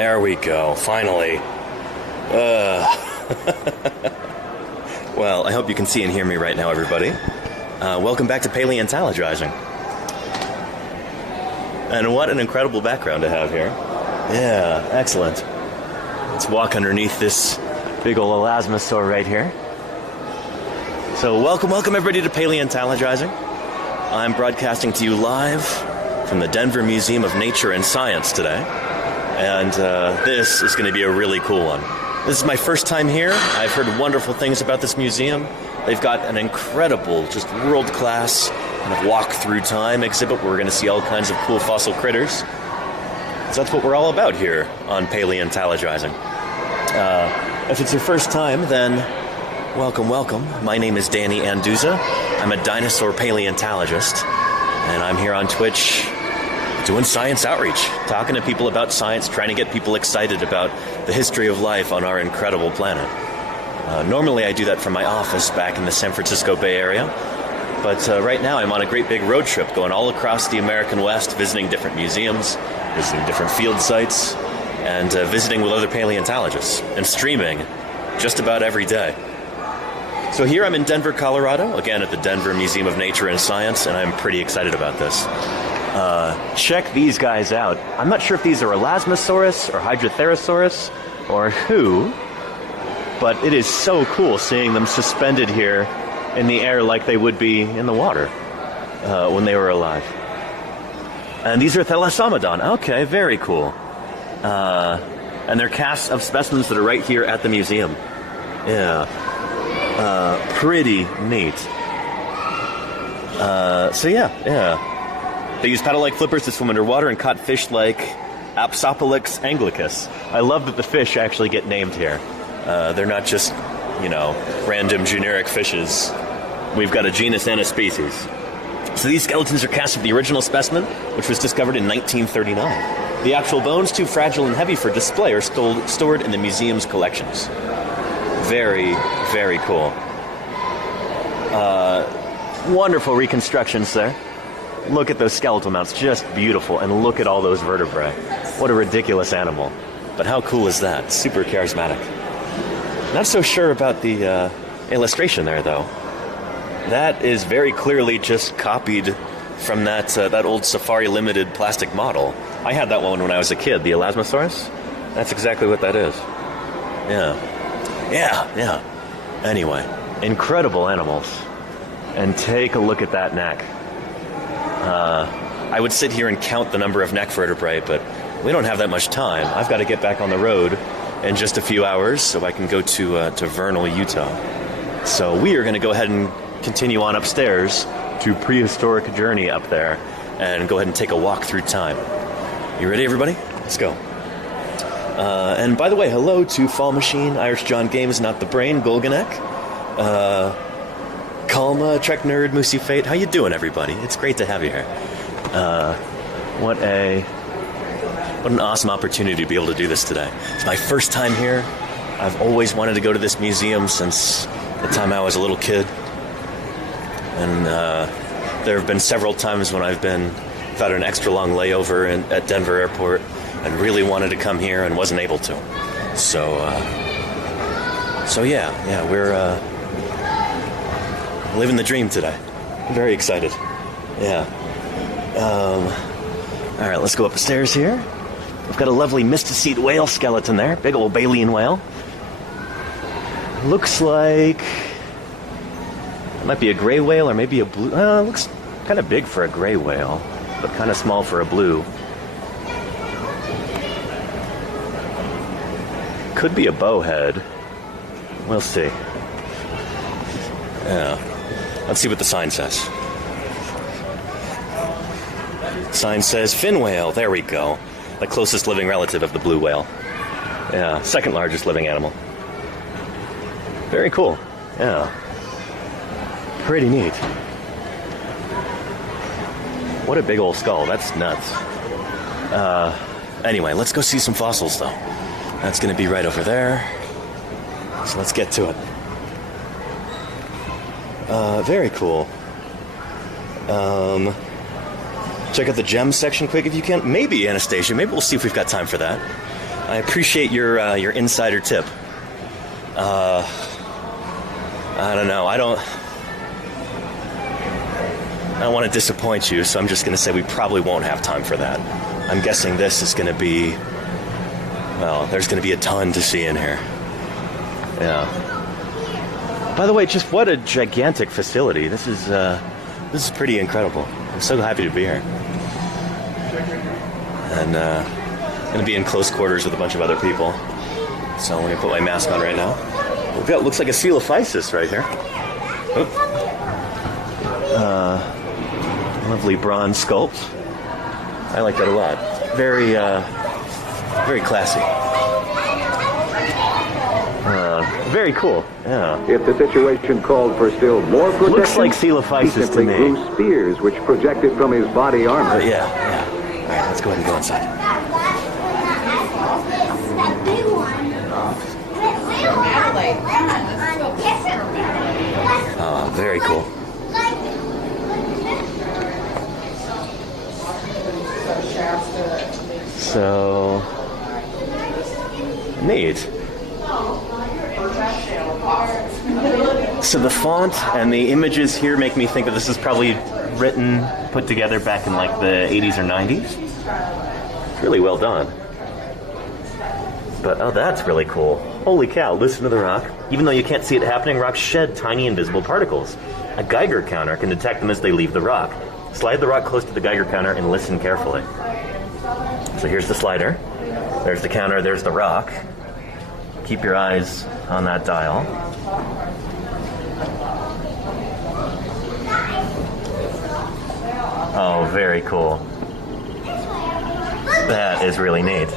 There we go, finally. Well, I hope you can see and hear me right now, everybody. Welcome back to Paleontologizing. And what an incredible background to have here. Yeah, excellent. Let's walk underneath this big old elasmosaur right here. So welcome everybody to Paleontologizing. I'm broadcasting to you live from the Denver Museum of Nature and Science today. And this is going to be a really cool one. This is my first time here. I've heard wonderful things about this museum. They've got an incredible, just world-class kind of walk-through time exhibit where we're going to see all kinds of cool fossil critters. So that's what we're all about here on Paleontologizing. If it's your first time, then welcome. My name is Danny Anduza. I'm a dinosaur paleontologist, and I'm here on Twitch doing science outreach, talking to people about science, trying to get people excited about the history of life on our incredible planet. Normally I do that from my office back in the San Francisco Bay Area, but right now I'm on a great big road trip going all across the American West, visiting different museums, visiting different field sites, and visiting with other paleontologists, and streaming just about every day. So here I'm in Denver, Colorado, again at the Denver Museum of Nature and Science, and I'm pretty excited about this. Check these guys out. I'm not sure if these are Elasmosaurus or Hydrotherosaurus or who, but it is so cool seeing them suspended here in the air like they would be in the water when they were alive. And these are Thalassomodon. Okay, very cool. And they're casts of specimens that are right here at the museum. Yeah. Pretty neat. So yeah. They use paddle-like flippers to swim underwater and caught fish like Apsopolyx anglicus. I love that the fish actually get named here. They're not just, random generic fishes. We've got a genus and a species. So these skeletons are casts of the original specimen, which was discovered in 1939. The actual bones, too fragile and heavy for display, are stored in the museum's collections. Very, very cool. Wonderful reconstructions there. Look at those skeletal mounts, just beautiful. And look at all those vertebrae. What a ridiculous animal. But how cool is that? Super charismatic. Not so sure about the illustration there, though. That is very clearly just copied from that old Safari Limited plastic model. I had that one when I was a kid, the Elasmosaurus. That's exactly what that is. Yeah. Anyway, incredible animals. And take a look at that neck. I would sit here and count the number of neck vertebrae, but we don't have that much time. I've got to get back on the road in just a few hours so I can go to Vernal, Utah. So we are going to go ahead and continue on upstairs to Prehistoric Journey up there and go ahead and take a walk through time. You ready, everybody? Let's go. And by the way, hello to Fall Machine, Irish John Games, Not the Brain, Golganek, Kalma, Trek Nerd, Moosey Fate. How you doing, everybody? It's great to have you here. What an awesome opportunity to be able to do this today. It's my first time here. I've always wanted to go to this museum since the time I was a little kid. And there have been several times when I've had an extra long layover at Denver Airport and really wanted to come here and wasn't able to. So yeah, we're living the dream today. I'm very excited. Yeah. All right, let's go upstairs here. We've got a lovely Mysticete whale skeleton there. Big old baleen whale. Looks like it might be a gray whale or maybe a blue. It looks kind of big for a gray whale, but kind of small for a blue. Could be a bowhead. We'll see. Yeah. Let's see what the sign says. Sign says fin whale. There we go. The closest living relative of the blue whale. Yeah, second largest living animal. Very cool. Yeah. Pretty neat. What a big old skull. That's nuts. Anyway, let's go see some fossils, though. That's going to be right over there. So let's get to it. Very cool. Check out the gems section quick if you can. Maybe, Anastasia, maybe we'll see if we've got time for that. I appreciate your insider tip. I don't know. I don't want to disappoint you, so I'm just going to say we probably won't have time for that. I'm guessing this is going to be, well, there's going to be a ton to see in here. Yeah. By the way, just what a gigantic facility. This is pretty incredible. I'm so happy to be here. And I'm going to be in close quarters with a bunch of other people. So I'm going to put my mask on right now. We've got, looks like a Coelophysis right here. Oop. Lovely bronze sculpt. I like that a lot. Very, very classy. Very cool. Yeah. If the situation called for still more protection, looks like Coelophysis to me. He grew spears which projected from his body armor. Yeah. All right, let's go ahead and go inside. Oh, very cool. So neat. So the font and the images here make me think that this is probably written, put together back in like the 80s or 90s. It's really well done. But, oh, that's really cool. Holy cow, listen to the rock. Even though you can't see it happening, rocks shed tiny invisible particles. A Geiger counter can detect them as they leave the rock. Slide the rock close to the Geiger counter and listen carefully. So here's the slider. There's the counter, there's the rock. Keep your eyes on that dial. Oh, very cool. That is really neat.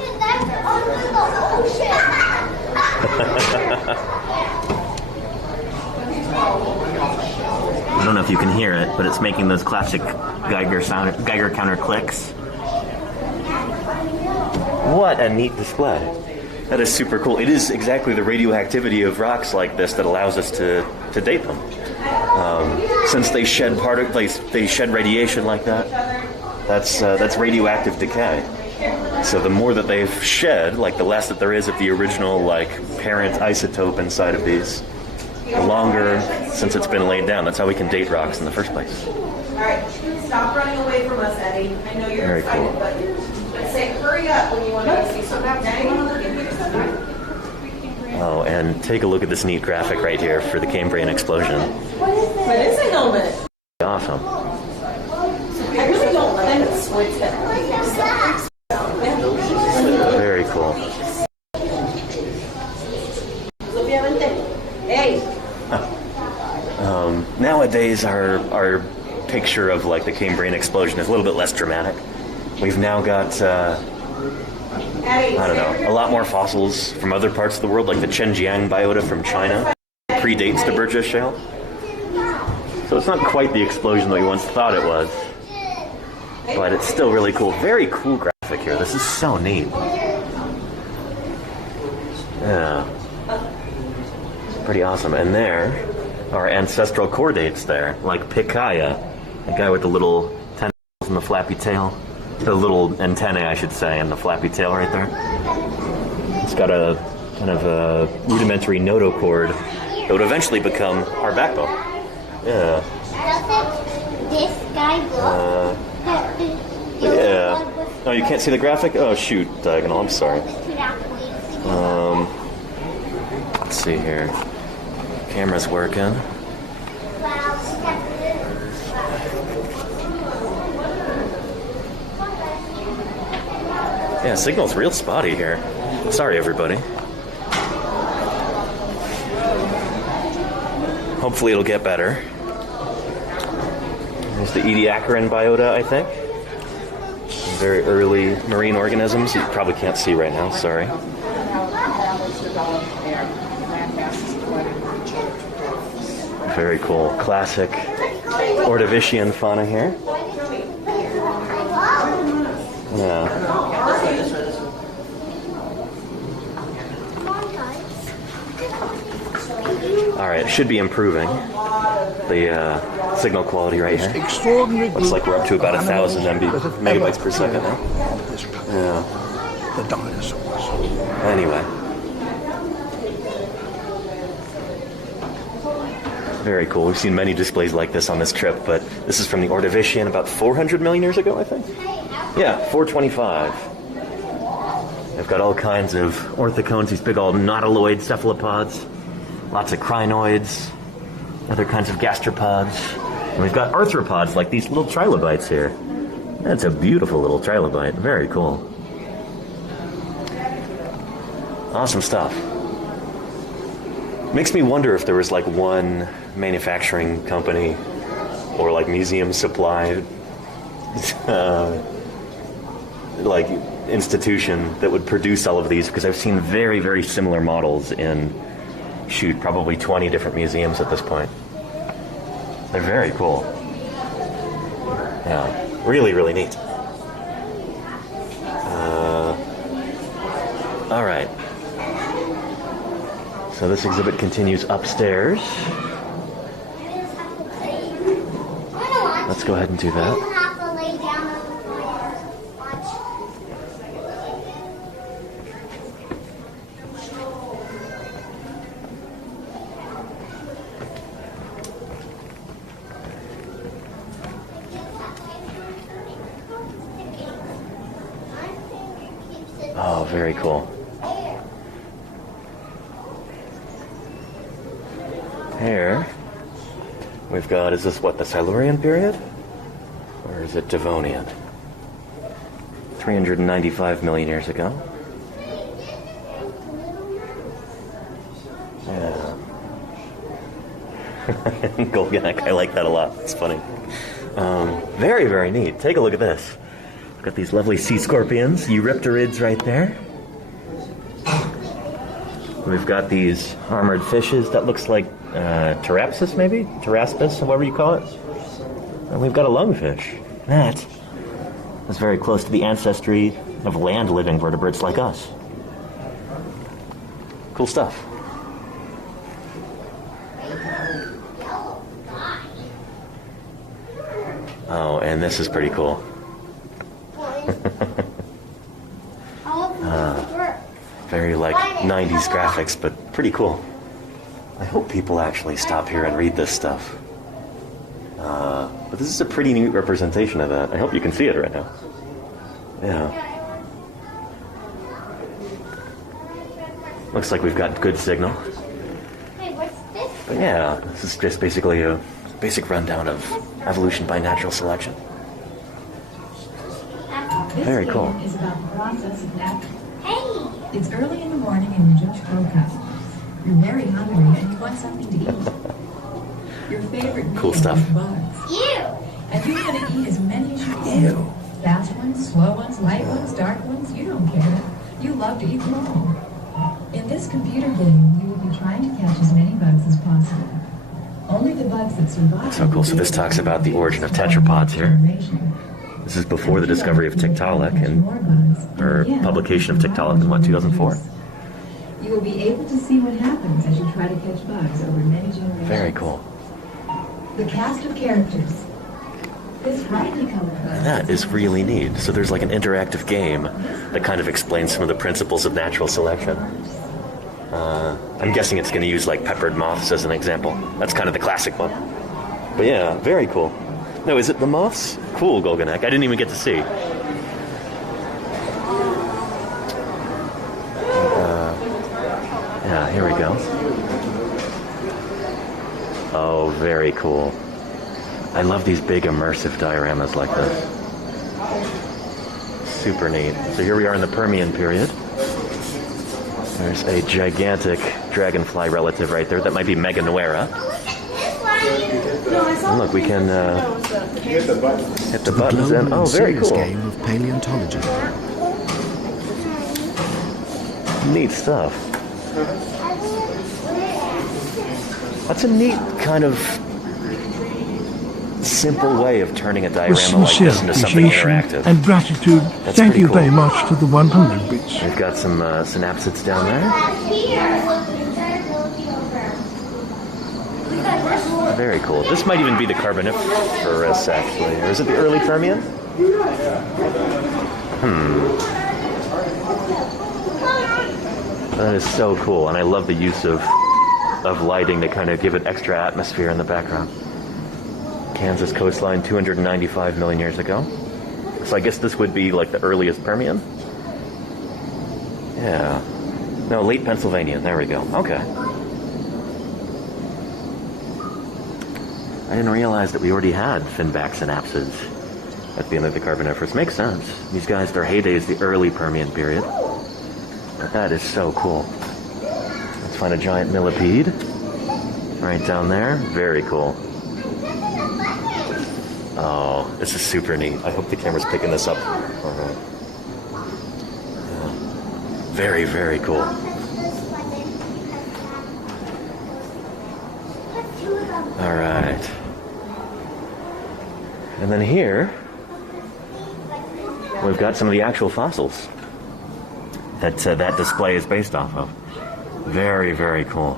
I don't know if you can hear it, but it's making those classic Geiger counter clicks. What a neat display. That is super cool. It is exactly the radioactivity of rocks like this that allows us to date them. Since they shed they shed radiation like that, that's radioactive decay. So the more that they've shed, like the less that there is of the original like parent isotope inside of these, the longer since it's been laid down. That's how we can date rocks in the first place. All right, stop running away from us, Eddie. I know you're excited, but say hurry up when you want to see something. Oh, and take a look at this neat graphic right here for the Cambrian explosion. What is a helmet? Awesome. I really don't like it. Very cool. Nowadays, our picture of like the Cambrian explosion is a little bit less dramatic. We've now got, I don't know, a lot more fossils from other parts of the world, like the Chenjiang biota from China. It predates the Burgess Shale. So it's not quite the explosion that we once thought it was. But it's still really cool. Very cool graphic here. This is so neat. Yeah. Pretty awesome. And there are ancestral chordates there, like Picaya, the guy with the little tentacles and the flappy tail. The little antennae, I should say, and the flappy tail right there. It's got a kind of a rudimentary notochord that would eventually become our backbone. Yeah. This guy yeah. Oh, you can't see the graphic? Oh, shoot, Diagonal, I'm sorry. Let's see here. Camera's working. Yeah, signal's real spotty here. Sorry, everybody. Hopefully it'll get better. There's the Ediacaran biota, I think. Very early marine organisms. You probably can't see right now, sorry. Very cool. Classic Ordovician fauna here. Yeah. Alright, it should be improving. The signal quality right here. Looks like we're up to about 1,000 megabytes per second now. Yeah. The dinosaurs. Anyway. Very cool. We've seen many displays like this on this trip, but this is from the Ordovician about 400 million years ago, I think? Yeah, 425. They've got all kinds of orthocones, these big old nautiloid cephalopods, lots of crinoids, other kinds of gastropods. And we've got arthropods like these little trilobites here. That's a beautiful little trilobite. Very cool. Awesome stuff. Makes me wonder if there was like one manufacturing company or like museum supply like institution that would produce all of these, because I've seen very, very similar models in, shoot, probably 20 different museums at this point. They're very cool. Yeah, really, really neat. All right. So this exhibit continues upstairs. Let's go ahead and do that. Oh, very cool. Here, we've got, is this what, the Silurian period? Or is it Devonian? 395 million years ago. Yeah. Golganek, I like that a lot. It's funny. Very, very neat. Take a look at this. We've got these lovely sea scorpions, Eurypterids right there. We've got these armored fishes that looks like Pterapsis, maybe? Pteraspis, however you call it. And we've got a lungfish. That is very close to the ancestry of land-living vertebrates like us. Cool stuff. Oh, and this is pretty cool. Very like 90s graphics, but pretty cool. I hope people actually stop here and read this stuff. But this is a pretty neat representation of that. I hope you can see it right now. Yeah. Looks like we've got good signal. Hey, what's this? But yeah, this is just basically a basic rundown of evolution by natural selection. Very cool. This game is about the process of natural. Hey! It's early in the morning and you just woke up. You're very hungry and you want something to eat. Your favorite meal Cool stuff. is bugs. You! And you want to eat as many as you can. Ew. Fast ones, slow ones, light ones, dark ones, you don't care. You love to eat them all. In this computer game, you will be trying to catch as many bugs as possible. Only the bugs that survive. So cool. So this talks about the origin of tetrapods here. This is before the discovery of Tiktaalik or publication of Tiktaalik in what, 2004? You will be able to see what happens as you try to catch bugs over many generations. Very cool. The cast of characters. This brightly colored bug. That is really neat. So there's like an interactive game that kind of explains some of the principles of natural selection. I'm guessing it's going to use like peppered moths as an example. That's kind of the classic one. But yeah, very cool. No, is it the moths? Cool, Golganek. I didn't even get to see. Yeah, here we go. Oh, very cool. I love these big immersive dioramas like this. Super neat. So here we are in the Permian period. There's a gigantic dragonfly relative right there. That might be Meganuera. And look, we can hit the buttons and oh, very cool. Game of paleontology. Neat stuff. That's a neat kind of simple way of turning a With diorama like sincere this into something appreciation interactive. and gratitude, That's thank pretty you cool. very much to the 100 bits. We've got some synapsids down there. Very cool. This might even be the Carboniferous, actually. Or is it the early Permian? That is so cool, and I love the use of lighting to kind of give it extra atmosphere in the background. Kansas coastline 295 million years ago. So I guess this would be like the earliest Permian? Yeah. No, late Pennsylvanian. There we go. Okay. I didn't realize that we already had finbacks and apsids at the end of the Carboniferous. Makes sense. These guys, their heyday is the early Permian period. But that is so cool. Let's find a giant millipede. Right down there. Very cool. Oh, this is super neat. I hope the camera's picking this up. All right. Yeah. Very, very cool. All right. And then here, we've got some of the actual fossils that that display is based off of. Very, very cool.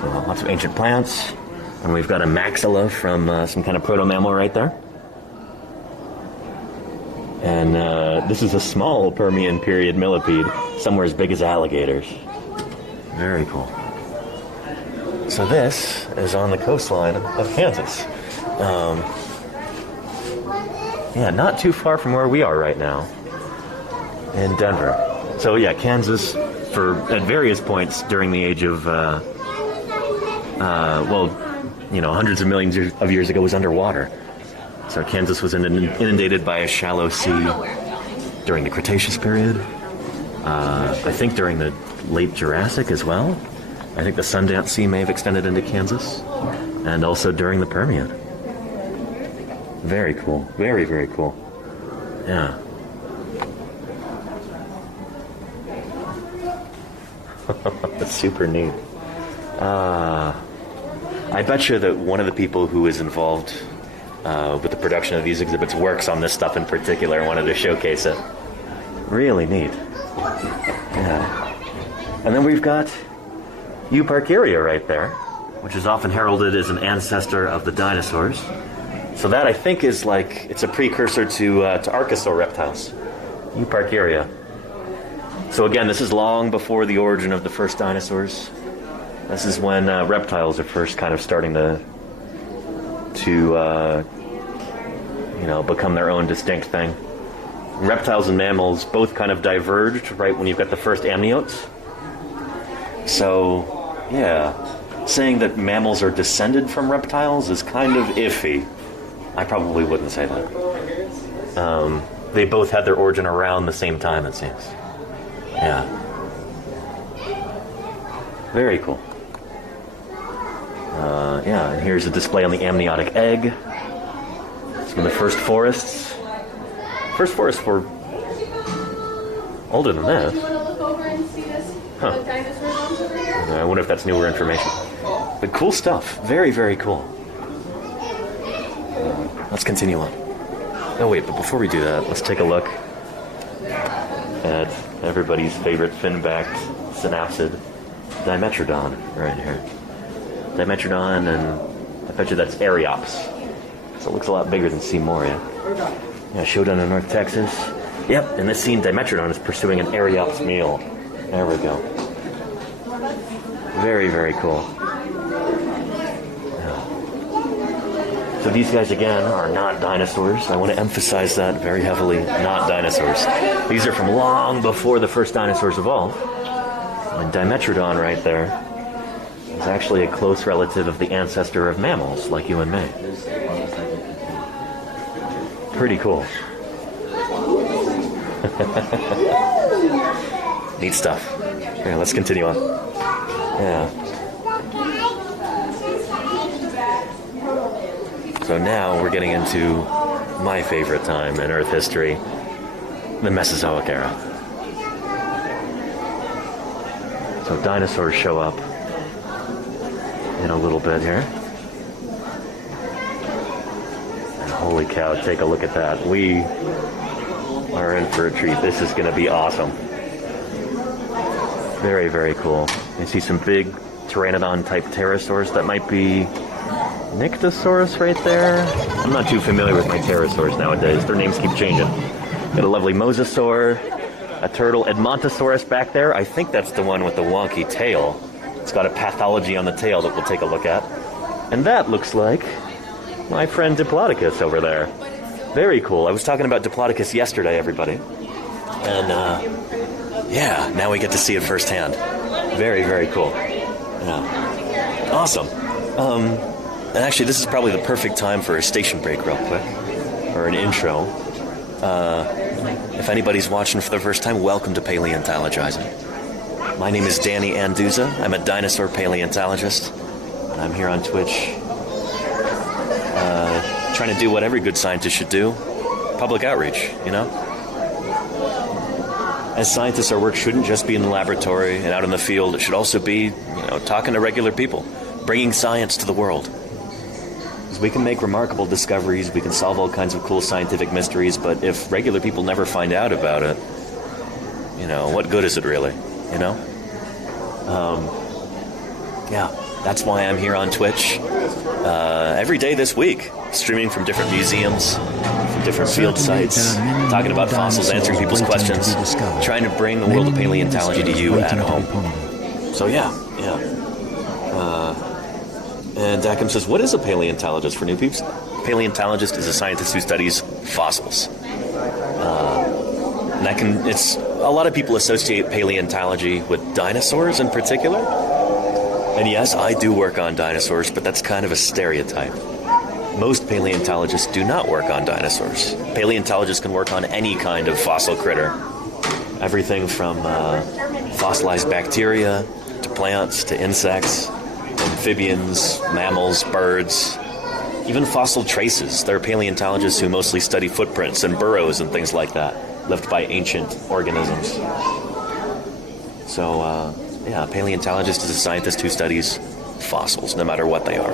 So lots of ancient plants. And we've got a maxilla from some kind of proto-mammal right there. And this is a small Permian period millipede, somewhere as big as alligators. Very cool. So this is on the coastline of Kansas. Yeah, not too far from where we are right now in Denver. So yeah, Kansas, at various points during the age of, hundreds of millions of years ago was underwater. So Kansas was inundated by a shallow sea during the Cretaceous period. I think during the late Jurassic as well. I think the Sundance Sea may have extended into Kansas. And also during the Permian. Very cool. Very, very cool. Yeah. That's super neat. I bet you that one of the people who is involved with the production of these exhibits works on this stuff in particular and wanted to showcase it. Really neat. Yeah. And then we've got Euparkeria right there, which is often heralded as an ancestor of the dinosaurs. So that, I think, is like, it's a precursor to archosaur reptiles. Euparkeria. So again, this is long before the origin of the first dinosaurs. This is when reptiles are first kind of starting to become their own distinct thing. Reptiles and mammals both kind of diverged right when you've got the first amniotes. So, yeah, saying that mammals are descended from reptiles is kind of iffy. I probably wouldn't say that. They both had their origin around the same time, it seems. Yeah. Very cool. Yeah, and here's a display on the amniotic egg. Some of the first forests. First forests were older than this. You want to look over and see this? Huh. The dinosaur bones over here? I wonder if that's newer information. But cool stuff. Very, very cool. Let's continue on. Oh wait, but before we do that, let's take a look at everybody's favorite fin-backed synapsid, Dimetrodon, right here. Dimetrodon, and I bet you that's Ariops. So it looks a lot bigger than Seymoria. Yeah, showdown in North Texas. Yep, in this scene, Dimetrodon is pursuing an Ariops meal. There we go. Very, very cool. Yeah. So these guys, again, are not dinosaurs. I want to emphasize that very heavily. Not dinosaurs. These are from long before the first dinosaurs evolved. And Dimetrodon right there is actually a close relative of the ancestor of mammals, like you and me. Pretty cool. Neat stuff. Yeah, let's continue on. Yeah. So now we're getting into my favorite time in Earth history, the Mesozoic era. So dinosaurs show up in a little bit here. And holy cow, take a look at that. We are in for a treat. This is going to be awesome. Very, very cool. You see some big pteranodon-type pterosaurs that might be Nyctosaurus right there. I'm not too familiar with my pterosaurs nowadays. Their names keep changing. Got a lovely mosasaur. a turtle. Edmontosaurus back there, I think that's the one with the wonky tail. It's got a pathology on the tail that we'll take a look at. And that looks like my friend Diplodocus over there. Very cool. I was talking about Diplodocus yesterday, everybody. And, yeah, now we get to see it firsthand. Very, very cool. Yeah. Awesome. And actually, this is probably the perfect time for a station break real quick. Or an intro. If anybody's watching for the first time, welcome to Paleontologizing. My name is Danny Anduza. I'm a dinosaur paleontologist. And I'm here on Twitch trying to do what every good scientist should do. Public outreach, you know? As scientists, our work shouldn't just be in the laboratory and out in the field. It should also be, you know, talking to regular people, bringing science to the world. Because we can make remarkable discoveries, we can solve all kinds of cool scientific mysteries, but if regular people never find out about it, you know, what good is it really, you know? Yeah, that's why I'm here on Twitch every day this week, streaming from different museums, from different field sites, talking about fossils, answering people's questions, trying to bring the world of paleontology to you at home. So yeah. And Dackham says, what is a paleontologist for new peeps? Paleontologist is a scientist who studies fossils. And it's a lot of people associate paleontology with dinosaurs in particular. And yes, I do work on dinosaurs, but that's kind of a stereotype. Most paleontologists do not work on dinosaurs. Paleontologists can work on any kind of fossil critter. Everything from fossilized bacteria, to plants, to insects, amphibians, mammals, birds, even fossil traces. There are paleontologists who mostly study footprints and burrows and things like that, left by ancient organisms. So, yeah, a paleontologist is a scientist who studies fossils, no matter what they are.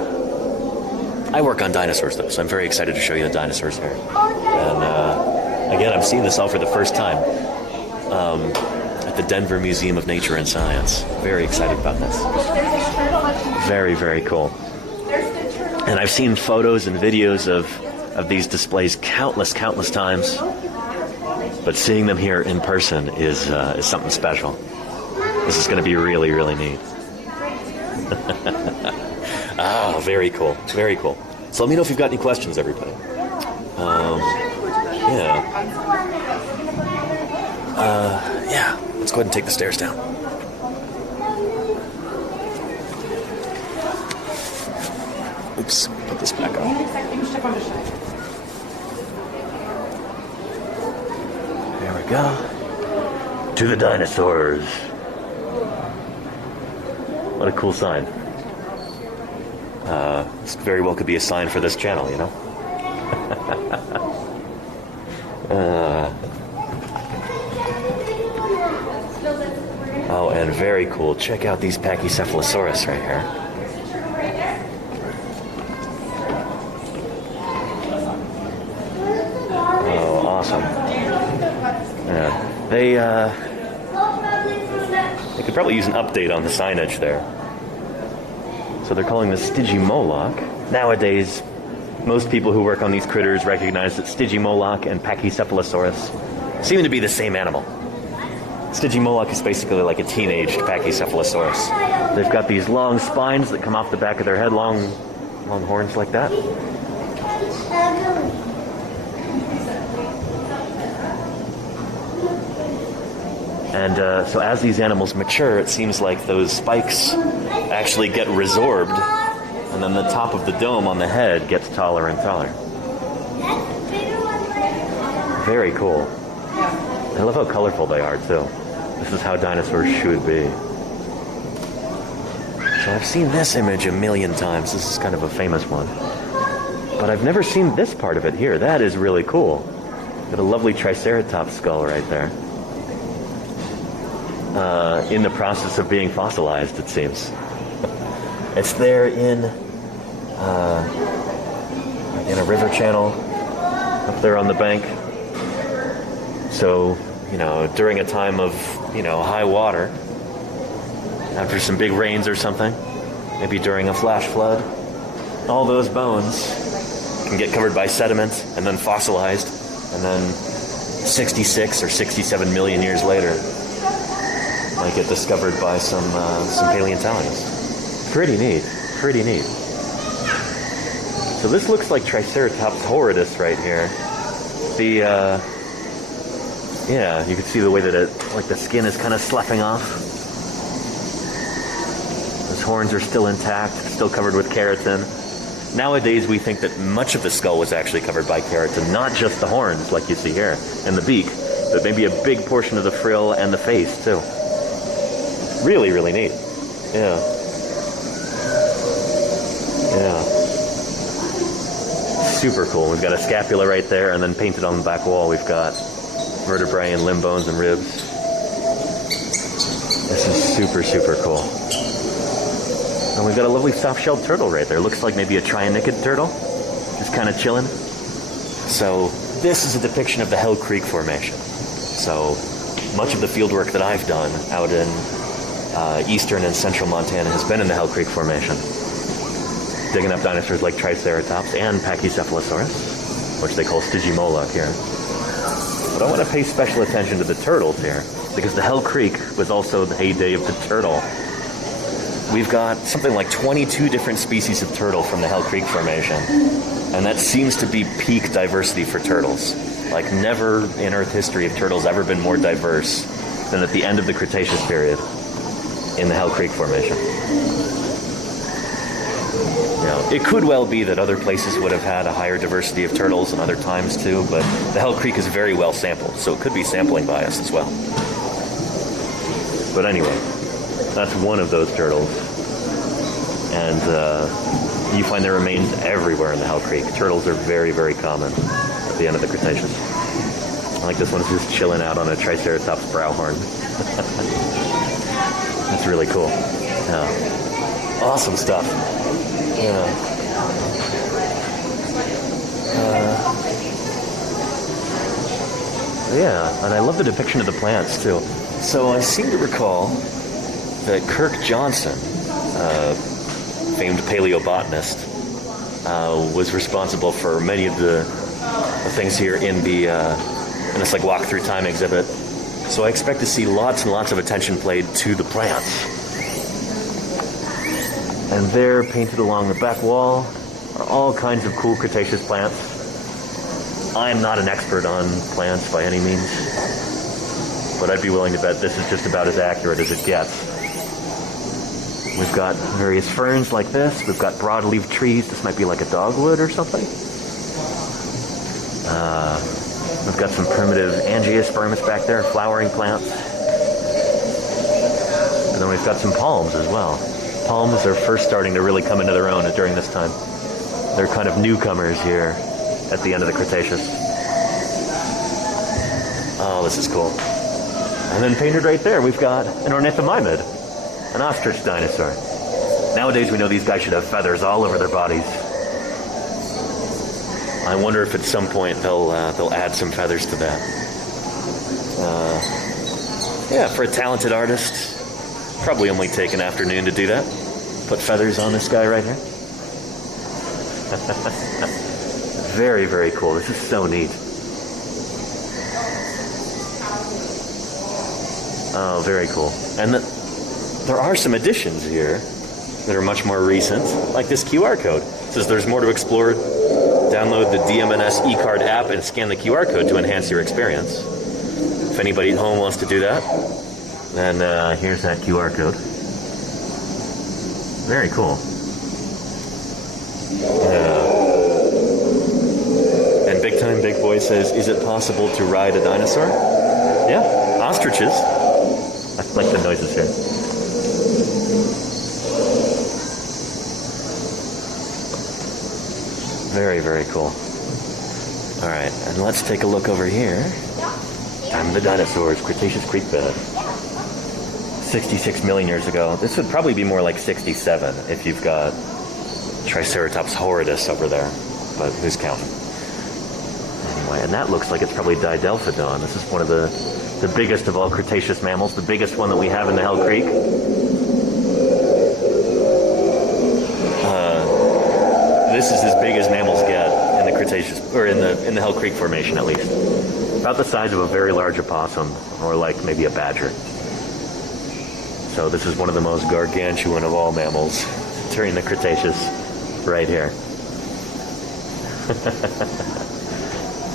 I work on dinosaurs, though, so I'm very excited to show you the dinosaurs here. And, again, I'm seeing this all for the first time at the Denver Museum of Nature and Science. Very excited about this. Very, very cool. And I've seen photos and videos of these displays countless times. But seeing them here in person is something special. This is going to be really, really neat. Ah, very cool. Very cool. So let me know if you've got any questions, everybody. Yeah, let's go ahead and take the stairs down. Oops, put this back on. There we go. To the dinosaurs. What a cool sign. This very well could be a sign for this channel, you know? Oh, and very cool. Check out these Pachycephalosaurus right here. Oh, awesome. Yeah. They could probably use an update on the signage there. So they're calling this Stygimoloch. Nowadays, most people who work on these critters recognize that Stygimoloch and Pachycephalosaurus seem to be the same animal. Stygimoloch is basically like a teenaged Pachycephalosaurus. They've got these long spines that come off the back of their head, long horns like that. And so as these animals mature, it seems like those spikes actually get resorbed, and then the top of the dome on the head gets taller and taller. Very cool. I love how colorful they are, too. This is how dinosaurs should be. So I've seen this image a million times. This is kind of a famous one. But I've never seen this part of it here. That is really cool. Got a lovely Triceratops skull right there. In the process of being fossilized, it seems. It's there in a river channel up there on the bank. So, you know, during a time of, you know, high water, after some big rains or something, maybe during a flash flood, all those bones can get covered by sediment and then fossilized, and then 66 or 67 million years later might get discovered by some paleontologists. Pretty neat. Pretty neat. So this looks like Triceratops horridus right here. Yeah, you can see the way that the skin is kind of sloughing off. Those horns are still intact, still covered with keratin. Nowadays, we think that much of the skull was actually covered by keratin, not just the horns, like you see here, and the beak, but maybe a big portion of the frill and the face, too. Really, really neat. Yeah. Yeah. Super cool. We've got a scapula right there, and then painted on the back wall, we've got vertebrae and limb bones and ribs. This is super, super cool. And we've got a lovely soft-shelled turtle right there. Looks like maybe a trionychid turtle, just kind of chilling. So this is a depiction of the Hell Creek Formation. So much of the field work that I've done out in eastern and central Montana has been in the Hell Creek Formation, digging up dinosaurs like Triceratops and Pachycephalosaurus, which they call Stygimoloch here. But I want to pay special attention to the turtles here, because the Hell Creek was also the heyday of the turtle. We've got something like 22 different species of turtle from the Hell Creek Formation, and that seems to be peak diversity for turtles. Like, never in Earth history have turtles ever been more diverse than at the end of the Cretaceous period in the Hell Creek Formation. It could well be that other places would have had a higher diversity of turtles in other times too, but the Hell Creek is very well sampled, so it could be sampling bias as well. But anyway, that's one of those turtles. And you find their remains everywhere in the Hell Creek. Turtles are very, very common at the end of the Cretaceous. I like this one's just chilling out on a Triceratops brow horn. That's really cool. Yeah. Awesome stuff. Yeah, and I love the depiction of the plants too. So I seem to recall that Kirk Johnson, famed paleobotanist, was responsible for many of the things here in this like walk through time exhibit. So I expect to see lots and lots of attention played to the plants. And there, painted along the back wall, are all kinds of cool Cretaceous plants. I am not an expert on plants by any means, but I'd be willing to bet this is just about as accurate as it gets. We've got various ferns like this. We've got broadleaf trees. This might be like a dogwood or something. We've got some primitive angiospermus back there, flowering plants. And then we've got some palms as well. Palms are first starting to really come into their own during this time. They're kind of newcomers here at the end of the Cretaceous. Oh, this is cool. And then painted right there, we've got an ornithomimid, an ostrich dinosaur. Nowadays, we know these guys should have feathers all over their bodies. I wonder if at some point they'll add some feathers to that. Yeah, for a talented artist, probably only take an afternoon to do that. Put feathers on this guy right here. Very, very cool. This is so neat. Oh, very cool. And there are some additions here that are much more recent, like this QR code. It says there's more to explore. Download the DMNS eCard app and scan the QR code to enhance your experience. If anybody at home wants to do that, then here's that QR code. Very cool. And Big Time Big Boy says, is it possible to ride a dinosaur? Yeah, ostriches. I like the noises here. Very, very cool. All right, and let's take a look over here. And the dinosaurs, Cretaceous creek bed. 66 million years ago. This would probably be more like 67 if you've got Triceratops horridus over there, but who's counting? Anyway, and that looks like it's probably Didelphodon. This is one of the biggest of all Cretaceous mammals, the biggest one that we have in the Hell Creek. This is as big as mammals get in the Cretaceous, or in the Hell Creek Formation at least. About the size of a very large opossum, or like maybe a badger. So this is one of the most gargantuan of all mammals during the Cretaceous, right here.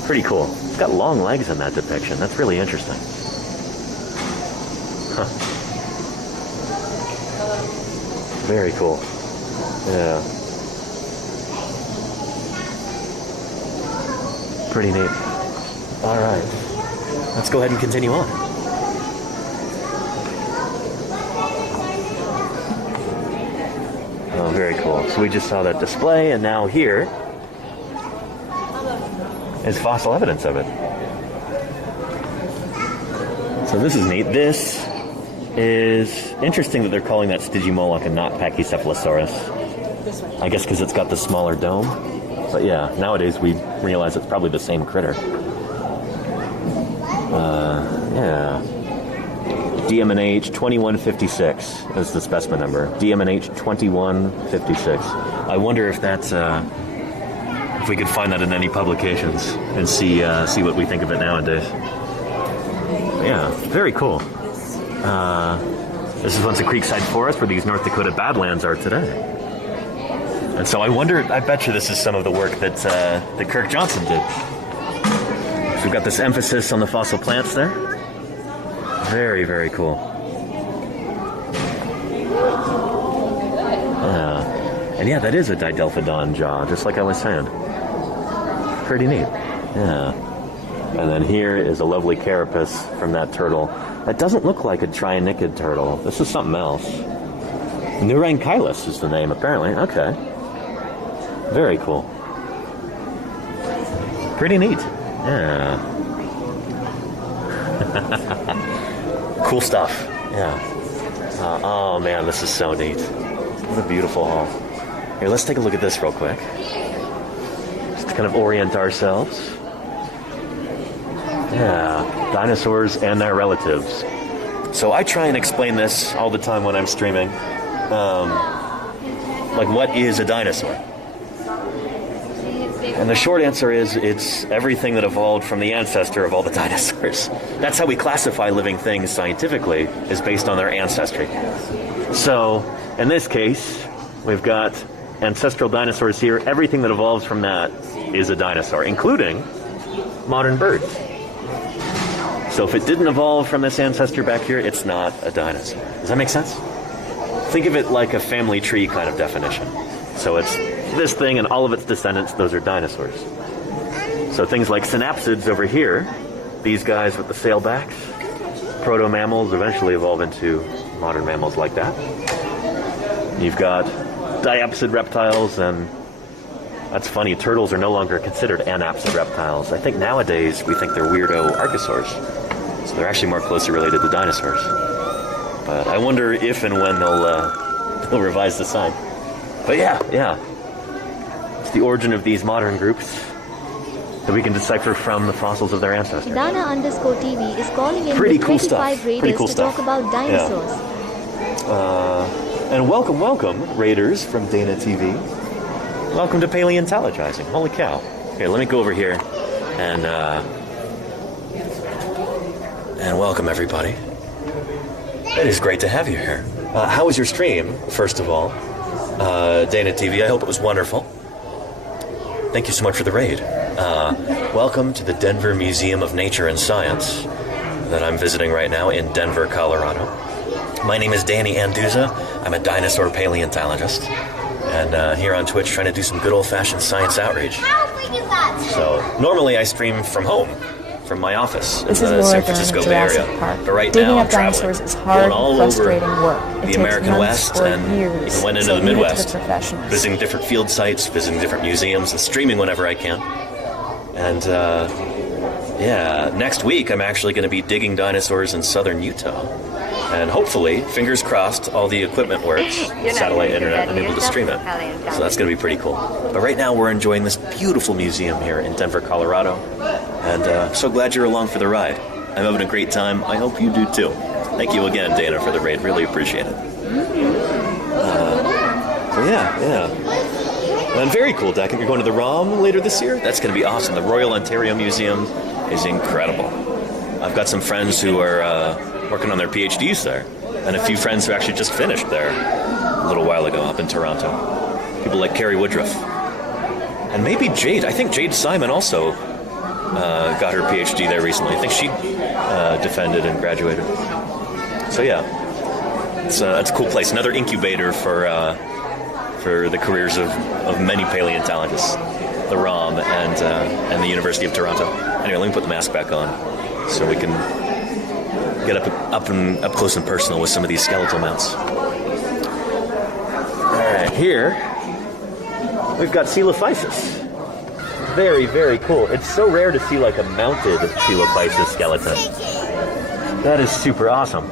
Pretty cool. It's got long legs in that depiction. That's really interesting. Huh. Very cool. Yeah. Pretty neat. All right. Let's go ahead and continue on. Oh, very cool. So we just saw that display, and now here is fossil evidence of it. So this is neat. This is interesting that they're calling that Stygimoloch and not Pachycephalosaurus. I guess because it's got the smaller dome. But yeah, nowadays we realize it's probably the same critter. Yeah. DMNH 2156 is the specimen number. DMNH 2156. I wonder if that's if we could find that in any publications and see what we think of it nowadays. Yeah, very cool. This is once a creekside forest where these North Dakota Badlands are today. And so I bet you this is some of the work that Kirk Johnson did. So we've got this emphasis on the fossil plants there. Very, very cool. And yeah, that is a Didelphodon jaw, just like I was saying. Pretty neat. Yeah. And then here is a lovely carapace from that turtle. That doesn't look like a trionychid turtle. This is something else. Neurankylus is the name, apparently. Okay. Very cool. Pretty neat. Yeah. Cool stuff. Yeah. Oh man, this is so neat. What a beautiful haul. Here, let's take a look at this real quick. Just to kind of orient ourselves. Yeah, dinosaurs and their relatives. So I try and explain this all the time when I'm streaming. Like, what is a dinosaur? And the short answer is, it's everything that evolved from the ancestor of all the dinosaurs. That's how we classify living things scientifically, is based on their ancestry. So, in this case, we've got ancestral dinosaurs here. Everything that evolves from that is a dinosaur, including modern birds. So if it didn't evolve from this ancestor back here, it's not a dinosaur. Does that make sense? Think of it like a family tree kind of definition. So it's this thing and all of its descendants, those are dinosaurs. So things like synapsids over here, these guys with the sailbacks, proto-mammals eventually evolve into modern mammals like that. You've got diapsid reptiles, and that's funny, turtles are no longer considered anapsid reptiles. I think nowadays we think they're weirdo archosaurs. So they're actually more closely related to dinosaurs. But I wonder if and when they'll revise the sign. But yeah. It's the origin of these modern groups that we can decipher from the fossils of their ancestors. Dana_TV is calling in Pretty with cool 25 stuff. raiders Pretty cool to stuff. talk about dinosaurs. And welcome, raiders from Dana TV. Welcome to Paleontologizing. Holy cow. Here, let me go over here and welcome everybody. It is great to have you here. How was your stream, first of all? Dana TV, I hope it was wonderful. Thank you so much for the raid. Welcome to the Denver Museum of Nature and Science that I'm visiting right now in Denver, Colorado. My name is Danny Anduza. I'm a dinosaur paleontologist. And here on Twitch trying to do some good old-fashioned science outreach. So normally I stream from home, from my office in the San Francisco Bay Area. But right now I'm traveling, going all over the American West, and even went into the Midwest, visiting different field sites, visiting different museums, and streaming whenever I can. And yeah, next week I'm actually going to be digging dinosaurs in southern Utah. And hopefully, fingers crossed, all the equipment works, satellite internet, and able to stream it. So that's going to be pretty cool. But right now, we're enjoying this beautiful museum here in Denver, Colorado. And so glad you're along for the ride. I'm having a great time. I hope you do too. Thank you again, Dana, for the raid. Really appreciate it. Yeah. And very cool, Dak. You're going to the ROM later this year? That's going to be awesome. The Royal Ontario Museum is incredible. I've got some friends who are working on their PhDs there, and a few friends who actually just finished there a little while ago up in Toronto. People like Carrie Woodruff. And maybe Jade. I think Jade Simon also got her PhD there recently. I think she defended and graduated. So yeah, it's a cool place. Another incubator for the careers of many paleontologists, the ROM and the University of Toronto. Anyway, let me put the mask back on so we can get up close and personal with some of these skeletal mounts. All right, here we've got Coelophysis. Very, very cool. It's so rare to see like a mounted Coelophysis skeleton. That is super awesome.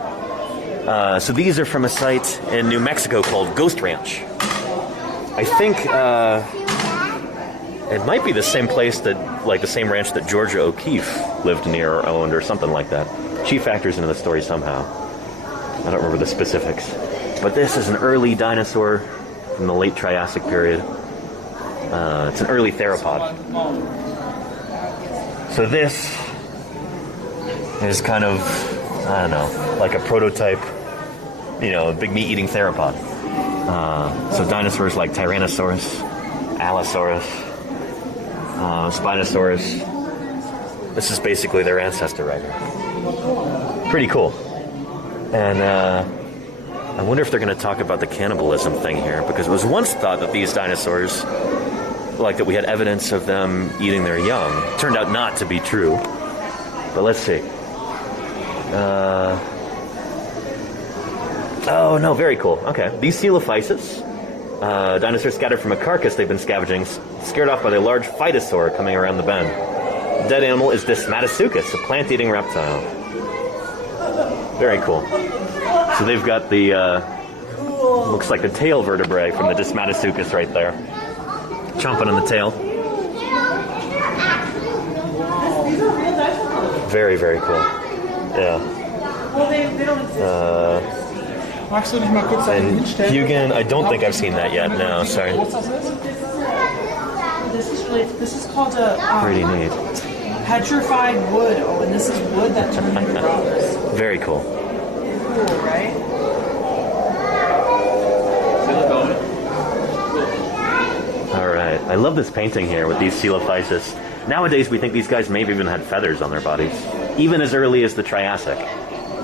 So these are from a site in New Mexico called Ghost Ranch. I think it might be the same place the same ranch that Georgia O'Keeffe lived near or owned or something like that. She factors into the story somehow. I don't remember the specifics. But this is an early dinosaur from the late Triassic period. It's an early theropod. So this is kind of, I don't know, like a prototype, a big meat-eating theropod. So dinosaurs like Tyrannosaurus, Allosaurus, Spinosaurus. This is basically their ancestor right here. Pretty cool. And I wonder if they're going to talk about the cannibalism thing here, because it was once thought that these dinosaurs, that we had evidence of them eating their young. Turned out not to be true. But let's see. Oh, no, very cool. Okay. These Coelophysis, dinosaurs scattered from a carcass they've been scavenging, scared off by the large phytosaur coming around the bend. The dead animal is Desmatasuchus, a plant-eating reptile. Very cool. So they've got the, looks like the tail vertebrae from the Desmatasuchus right there. Chomping on the tail. Very, very cool. Yeah. And Hugin, I don't think I've seen that yet. No, sorry. This is called a pretty neat. Petrified wood. Oh, and this is wood that turned into rocks. Very cool. Cool, right? All right. I love this painting here with these Coelophysis. Nowadays, we think these guys may have even had feathers on their bodies. Even as early as the Triassic,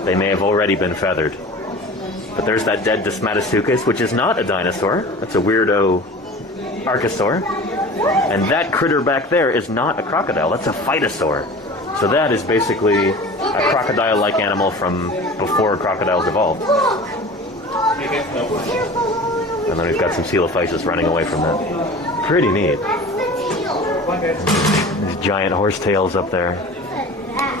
they may have already been feathered. But there's that dead Desmatasuchus, which is not a dinosaur. That's a weirdo archosaur. And that critter back there is not a crocodile. That's a phytosaur. So that is basically a crocodile-like animal from before crocodiles evolved. And then we've got some Coelophysis running away from that. Pretty neat. These giant horsetails up there.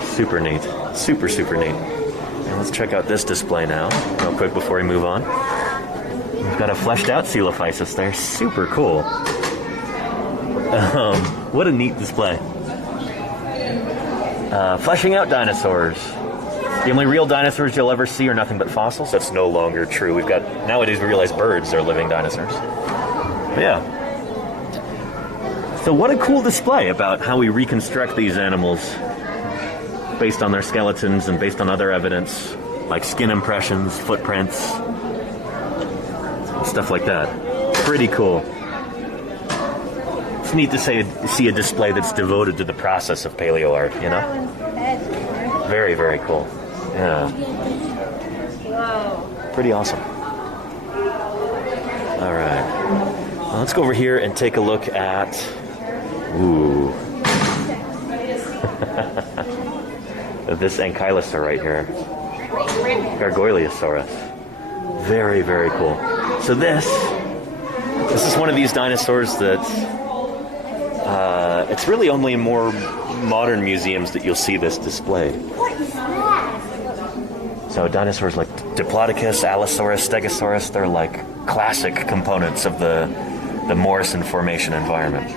Super neat. Super, super neat. And let's check out this display now, real quick before we move on. We've got a fleshed out Coelophysis there. Super cool. What a neat display. Fleshing out dinosaurs. The only real dinosaurs you'll ever see are nothing but fossils. That's no longer true. Nowadays we realize birds are living dinosaurs. But yeah. So what a cool display about how we reconstruct these animals based on their skeletons and based on other evidence, like skin impressions, footprints, stuff like that. Pretty cool. It's neat to see a display that's devoted to the process of paleo art, Very, very cool. Yeah. Pretty awesome. All right. Well, let's go over here and take a look at... Ooh. This ankylosaur right here. Gargoyleosaurus. Very, very cool. So this is one of these dinosaurs that... it's really only in more modern museums that you'll see this displayed. So dinosaurs like Diplodocus, Allosaurus, Stegosaurus, they're like classic components of the Morrison Formation environment.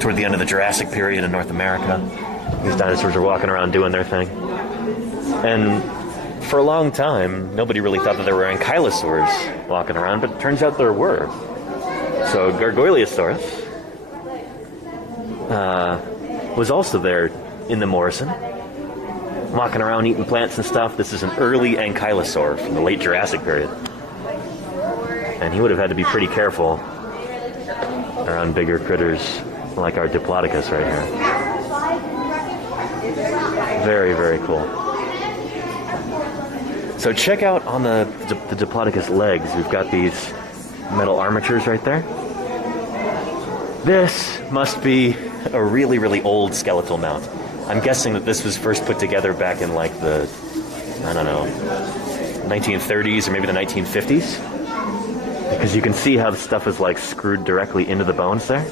Toward the end of the Jurassic period in North America, these dinosaurs are walking around doing their thing. And for a long time, nobody really thought that there were ankylosaurs walking around, but it turns out there were. So Gargoyleosaurus was also there in the Morrison, walking around eating plants and stuff. This is an early ankylosaur from the late Jurassic period. And he would have had to be pretty careful around bigger critters like our Diplodocus right here. Very, very cool. So check out on the Diplodocus legs, we've got these metal armatures right there. This must be a really, really old skeletal mount. I'm guessing that this was first put together back in like the, I don't know, 1930s or maybe the 1950s. Because you can see how the stuff is like screwed directly into the bones there.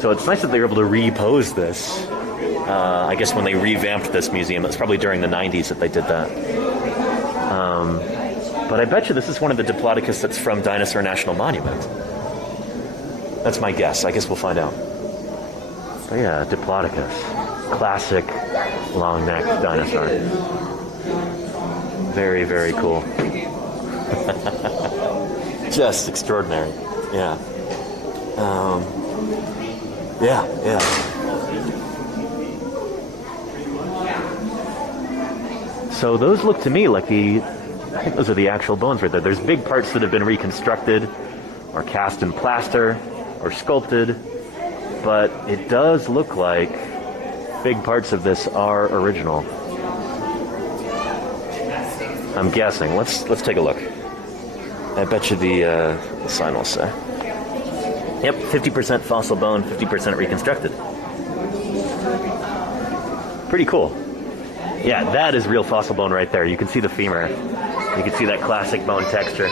So it's nice that they were able to repose this. I guess when they revamped this museum, it was probably during the 90s that they did that. But I bet you this is one of the Diplodocus that's from Dinosaur National Monument. That's my guess. I guess we'll find out. But yeah, Diplodocus. Classic long-necked dinosaur. Very, very cool. Just extraordinary. Yeah. Yeah. So those look to me like I think those are the actual bones right there. There's big parts that have been reconstructed or cast in plaster or sculpted, but it does look like big parts of this are original. I'm guessing. Let's take a look. I bet you the sign will say. Yep, 50% fossil bone, 50% reconstructed. Pretty cool. Yeah, that is real fossil bone right there. You can see the femur. You can see that classic bone texture.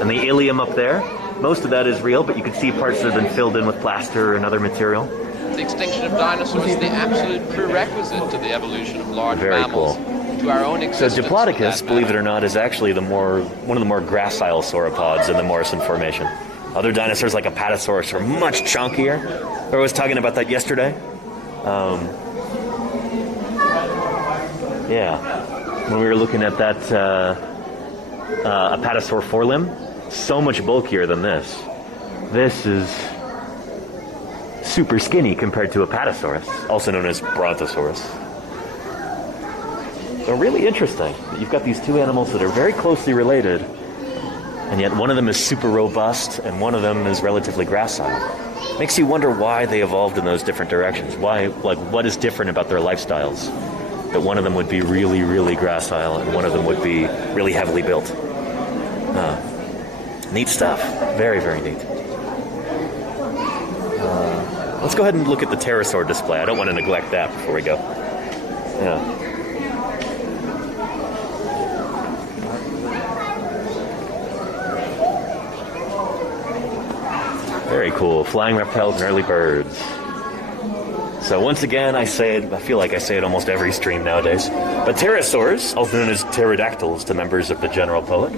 And the ilium up there, most of that is real, but you can see parts that have been filled in with plaster or another material. The extinction of dinosaurs is the absolute prerequisite to the evolution of large mammals. Cool. To our own So existence. Diplodocus, believe it or not, is actually one of the more gracile sauropods in the Morrison Formation. Other dinosaurs like Apatosaurus are much chunkier. I was talking about that yesterday. Yeah, when we were looking at that Apatosaur forelimb, so much bulkier than this. This is super skinny compared to Apatosaurus, also known as Brontosaurus. So really interesting. You've got these two animals that are very closely related, and yet one of them is super robust and one of them is relatively gracile. Makes you wonder why they evolved in those different directions. Why, like, what is different about their lifestyles? That one of them would be really, really gracile and one of them would be really heavily built. Neat stuff. Very, very neat. Let's go ahead and look at the pterosaur display. I don't want to neglect that before we go. Yeah. Very cool. Flying reptiles and early birds. So once again, I feel like I say it almost every stream nowadays, but pterosaurs, also known as pterodactyls to members of the general public,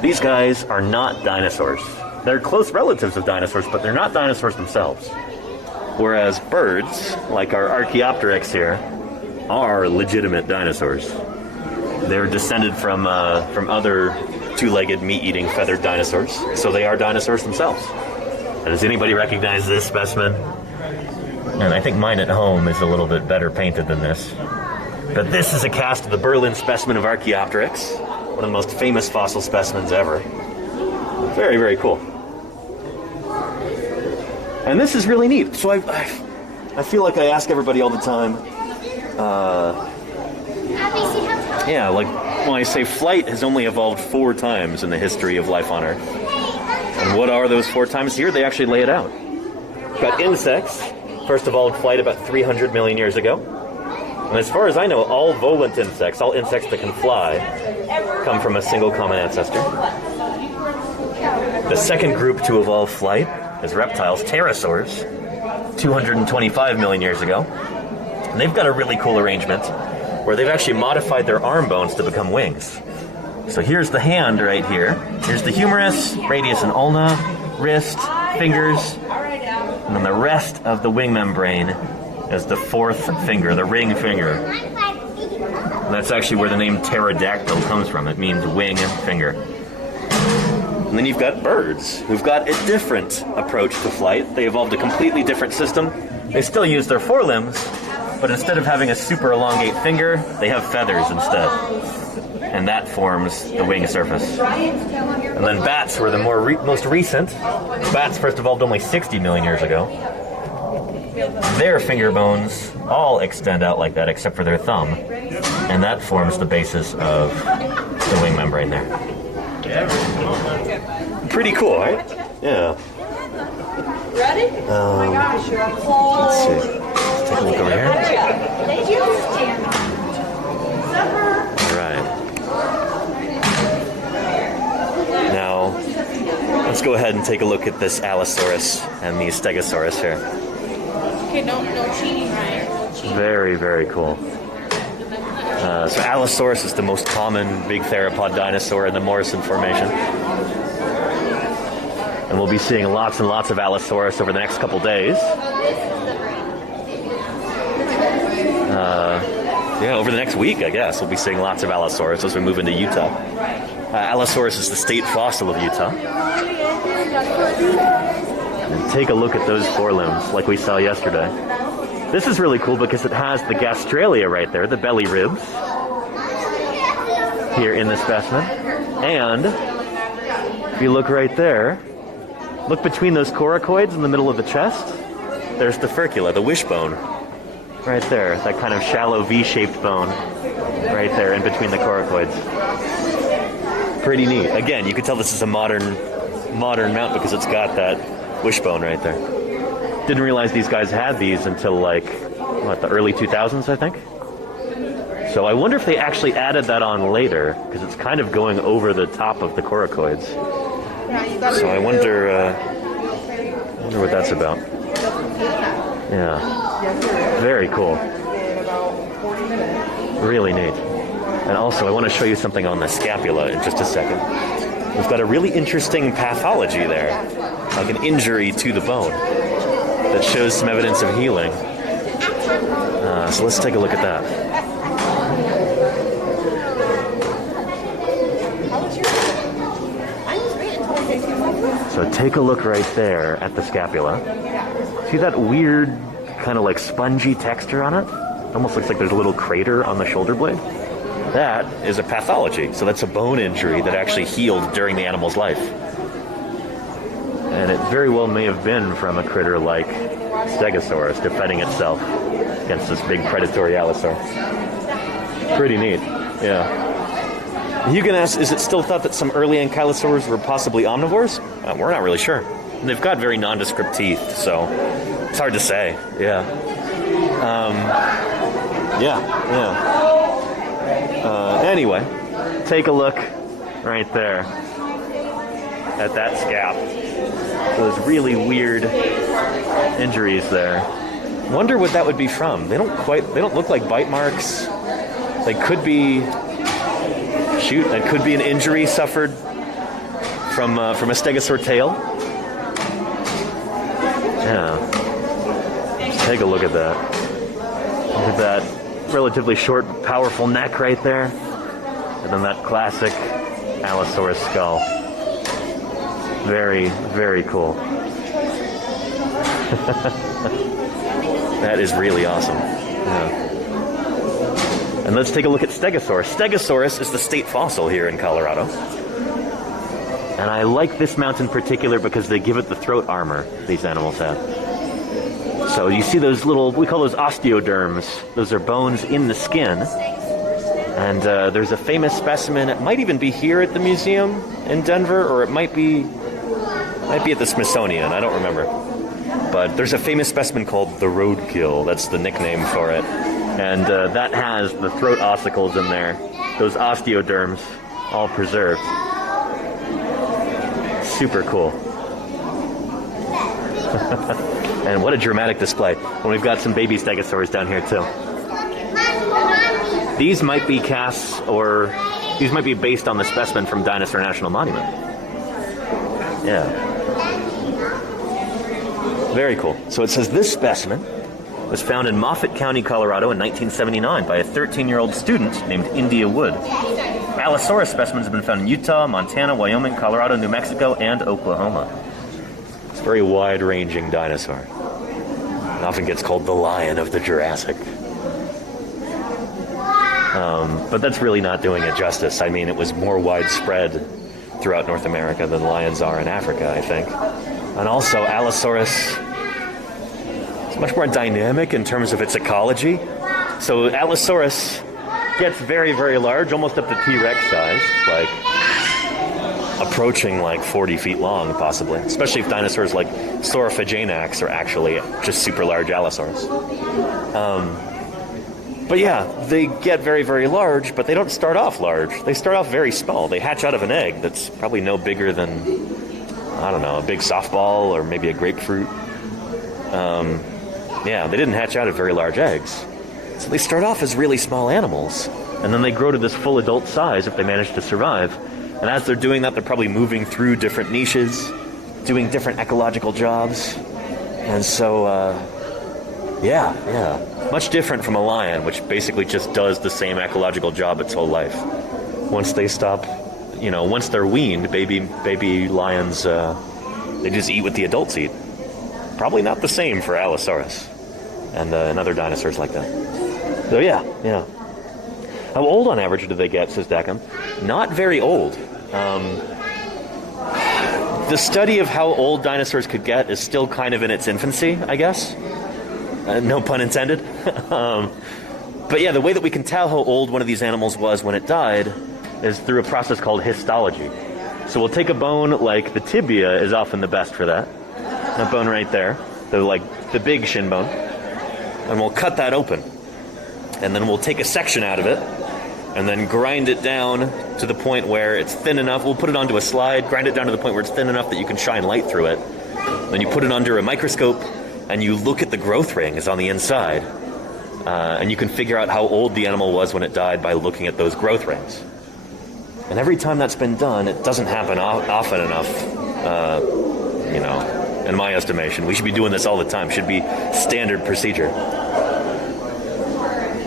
these guys are not dinosaurs. They're close relatives of dinosaurs, but they're not dinosaurs themselves. Whereas birds, like our Archaeopteryx here, are legitimate dinosaurs. They're descended from other two-legged, meat-eating, feathered dinosaurs, so they are dinosaurs themselves. And does anybody recognize this specimen? And I think mine at home is a little bit better painted than this. But this is a cast of the Berlin specimen of Archaeopteryx, one of the most famous fossil specimens ever. Very, very cool. And this is really neat. So I feel like I ask everybody all the time, yeah, like when I say flight has only evolved 4 times in the history of life on Earth. And what are those 4 times? Here they actually lay it out. Got insects. First evolved flight about 300 million years ago. And as far as I know, all volant insects, all insects that can fly, come from a single common ancestor. The second group to evolve flight is reptiles, pterosaurs, 225 million years ago. And they've got a really cool arrangement where they've actually modified their arm bones to become wings. So here's the hand right here. Here's the humerus, radius and ulna, wrist, fingers, and then the rest of the wing membrane is the 4th finger, the ring finger. And that's actually where the name pterodactyl comes from. It means wing finger. And then you've got birds who've got a different approach to flight. They evolved a completely different system. They still use their forelimbs, but instead of having a super elongate finger, they have feathers instead. And that forms the wing surface. And then bats were the most recent. Bats first evolved only 60 million years ago. Their finger bones all extend out like that except for their thumb. And that forms the basis of the wing membrane there. Pretty cool, right? Yeah. Ready? Oh my gosh, you're on the wall. Let's see. Let's take a look over here. All right. Now, let's go ahead and take a look at this Allosaurus and the Stegosaurus here. Okay, no cheating, Ryan. No cheating. Very, very cool. So Allosaurus is the most common big theropod dinosaur in the Morrison Formation. And we'll be seeing lots and lots of Allosaurus over the next couple days. Yeah, over the next week, I guess, we'll be seeing lots of Allosaurus as we move into Utah. Allosaurus is the state fossil of Utah. And take a look at those forelimbs like we saw yesterday. This is really cool because it has the gastralia right there, the belly ribs, here in the specimen. And if you look right there, look between those coracoids in the middle of the chest. There's the furcula, the wishbone, right there. That kind of shallow V-shaped bone right there in between the coracoids. Pretty neat. Again, you can tell this is a modern mount because it's got that wishbone right there. Didn't realize these guys had these until like, what, the early 2000s, I think? So I wonder if they actually added that on later, because it's kind of going over the top of the coracoids. So I wonder what that's about. Yeah. Very cool. Really neat. And also, I want to show you something on the scapula in just a second. We've got a really interesting pathology there, like an injury to the bone, that shows some evidence of healing. So let's take a look at that. So take a look right there at the scapula. See that weird kind of like spongy texture on it? Almost looks like there's a little crater on the shoulder blade. That is a pathology. So that's a bone injury that actually healed during the animal's life. And it very well may have been from a critter like Stegosaurus defending itself against this big predatory allosaur. Pretty neat, yeah. You can ask, is it still thought that some early ankylosaurs were possibly omnivores? We're not really sure. They've got very nondescript teeth, so it's hard to say, yeah. Anyway, take a look right there at that scalp. Those really weird injuries there. Wonder what that would be from. They don't look like bite marks. They could be, that could be an injury suffered from a stegosaur tail. Yeah. Just take a look at that. Look at that relatively short, powerful neck right there. And then that classic Allosaurus skull. Very, very cool. That is really awesome. Yeah. And let's take a look at Stegosaurus. Stegosaurus is the state fossil here in Colorado. And I like this mount in particular because they give it the throat armor these animals have. So you see those little, we call those osteoderms. Those are bones in the skin. And there's a famous specimen. It might even be here at the museum in Denver, or it might be at the Smithsonian. I don't remember. But there's a famous specimen called the roadkill. That's the nickname for it. And that has the throat ossicles in there. Those osteoderms all preserved. Super cool. And what a dramatic display. And we've got some baby stegosaurs down here too. These might be casts, or these might be based on the specimen from Dinosaur National Monument. Yeah. Very cool. So it says this specimen was found in Moffat County, Colorado in 1979 by a 13-year-old student named India Wood. Allosaurus specimens have been found in Utah, Montana, Wyoming, Colorado, New Mexico, and Oklahoma. It's a very wide-ranging dinosaur. It often gets called the lion of the Jurassic. But that's really not doing it justice. I mean, it was more widespread throughout North America than lions are in Africa, I think. And also, Allosaurus is much more dynamic in terms of its ecology. So Allosaurus gets very, very large, almost up to T-Rex size, like approaching like 40 feet long, possibly. Especially if dinosaurs like Saurophaganax are actually just super large Allosaurus. But yeah, they get very, very large, but they don't start off large. They start off very small. They hatch out of an egg that's probably no bigger than, I don't know, a big softball or maybe a grapefruit. Yeah, they didn't hatch out of very large eggs. So they start off as really small animals, and then they grow to this full adult size if they manage to survive. And as they're doing that, they're probably moving through different niches, doing different ecological jobs. And so, yeah. Much different from a lion, which basically just does the same ecological job its whole life. Once they stop, once they're weaned, baby lions, they just eat what the adults eat. Probably not the same for Allosaurus and other dinosaurs like that. So yeah. How old on average do they get, says Dackham? Not very old. The study of how old dinosaurs could get is still kind of in its infancy, I guess. No pun intended. But yeah, the way that we can tell how old one of these animals was when it died is through a process called histology. So we'll take a bone like the tibia is often the best for that. That bone right there, the big shin bone. And we'll cut that open. And then we'll take a section out of it and then grind it down to the point where it's thin enough. We'll put it onto a slide, grind it down to the point where it's thin enough that you can shine light through it. Then you put it under a microscope and you look at the growth rings on the inside, and you can figure out how old the animal was when it died by looking at those growth rings. And every time that's been done, it doesn't happen often enough, in my estimation. We should be doing this all the time. Should be standard procedure.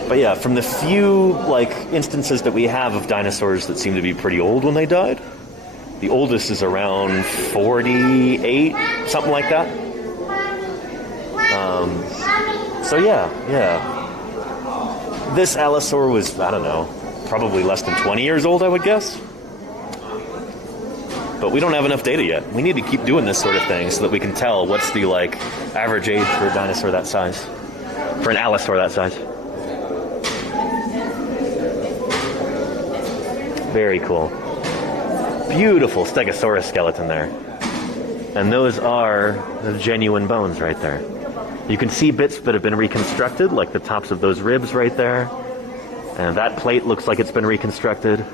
But yeah, from the few instances that we have of dinosaurs that seem to be pretty old when they died, the oldest is around 48, something like that. So yeah. This Allosaur was, I don't know, probably less than 20 years old, I would guess. But we don't have enough data yet. We need to keep doing this sort of thing so that we can tell what's the average age for a dinosaur that size, for an Allosaur that size. Very cool. Beautiful Stegosaurus skeleton there. And those are the genuine bones right there. You can see bits that have been reconstructed, like the tops of those ribs right there. And that plate looks like it's been reconstructed.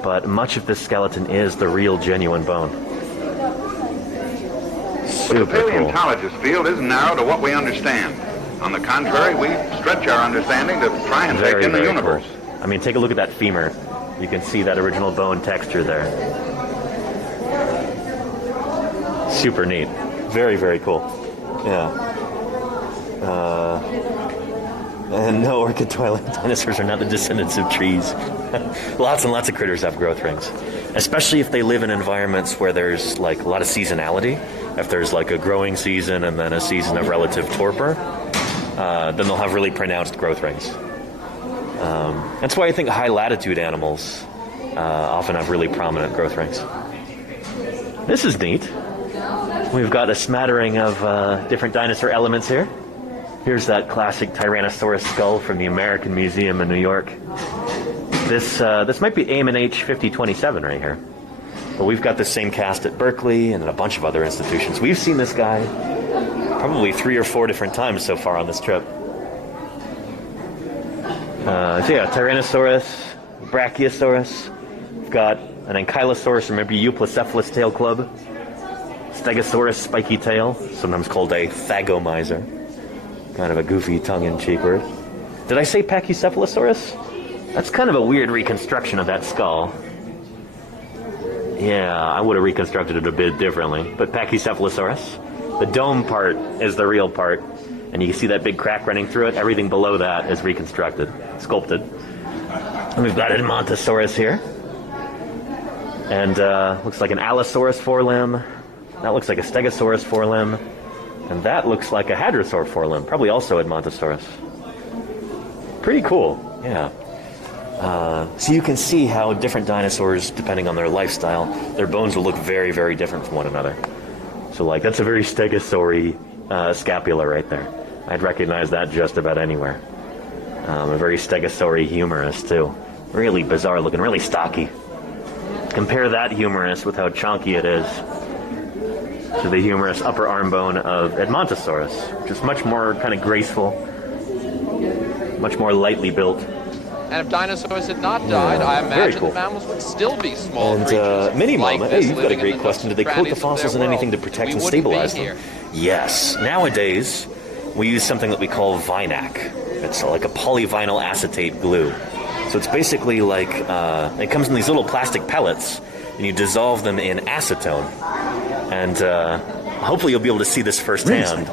But much of this skeleton is the real genuine bone. But the paleontologist field isn't narrow to what we understand. On the contrary, we stretch our understanding to try and take in the universe. Cool. I mean, take a look at that femur. You can see that original bone texture there. Super neat. Very, very cool. Yeah. And no, orchid twilight dinosaurs are not the descendants of trees. Lots and lots of critters have growth rings, especially if they live in environments where there's a lot of seasonality. If there's a growing season and then a season of relative torpor, then they'll have really pronounced growth rings. That's why I think high latitude animals often have really prominent growth rings. This is neat. We've got a smattering of different dinosaur elements here. Here's that classic Tyrannosaurus skull from the American Museum in New York. This might be AMNH 5027 right here. But we've got the same cast at Berkeley and at a bunch of other institutions. We've seen this guy probably 3 or 4 different times so far on this trip. So yeah, Tyrannosaurus, Brachiosaurus. We've got an Ankylosaurus, or maybe Euplocephalus tail club. Stegosaurus, spiky tail, sometimes called a thagomizer. Kind of a goofy tongue-in-cheek word. Did I say Pachycephalosaurus? That's kind of a weird reconstruction of that skull. Yeah, I would have reconstructed it a bit differently. But Pachycephalosaurus, the dome part is the real part. And you can see that big crack running through it. Everything below that is reconstructed, sculpted. And we've got Edmontosaurus here. And looks like an Allosaurus forelimb. That looks like a Stegosaurus forelimb. And that looks like a Hadrosaur forelimb, probably also Edmontosaurus. Pretty cool, yeah. So you can see how different dinosaurs, depending on their lifestyle, their bones will look very, very different from one another. So like, that's a very Stegosaur-y scapula right there. I'd recognize that just about anywhere. A very Stegosaur-y humerus too. Really bizarre looking, really stocky. Compare that humerus with how chunky it is to the humerus upper arm bone of Edmontosaurus, which is much more kind of graceful, much more lightly built. And if dinosaurs had not died, I imagine cool. the mammals would still be small And creatures. Mini like Mama, this, hey, you've got a living in great the question. Did they nooks coat and the crannies of fossils in their anything to world. protect We and wouldn't be stabilize here. them? Yes. Nowadays, we use something that we call Vinac. It's like a polyvinyl acetate glue. So it's basically like, it comes in these little plastic pellets, and you dissolve them in acetone. And hopefully you'll be able to see this firsthand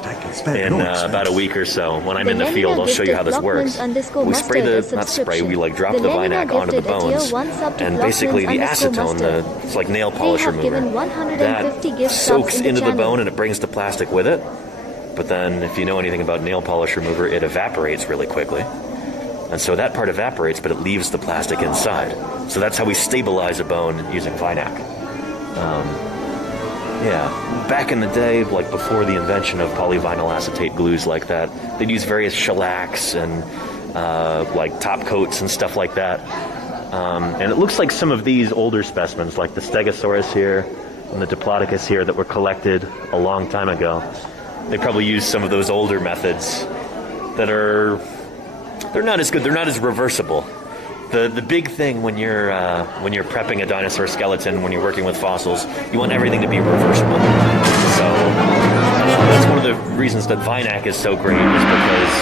in about a week or so. When I'm in the field, I'll show you how this works. We spray we like drop the Vinac onto the bones, and basically the acetone, it's like nail polish remover, that soaks into the bone and it brings the plastic with it. But then if you know anything about nail polish remover, it evaporates really quickly. And so that part evaporates, but it leaves the plastic inside. So that's how we stabilize a bone using Vinac. Yeah, back in the day, like before the invention of polyvinyl acetate glues like that, they'd use various shellacs and like top coats and stuff like that. And it looks like some of these older specimens, like the Stegosaurus here and the Diplodocus here that were collected a long time ago, they probably used some of those older methods that they're not as good, they're not as reversible. The big thing when you're prepping a dinosaur skeleton, when you're working with fossils, you want everything to be reversible. So that's one of the reasons that Vinac is so great, is because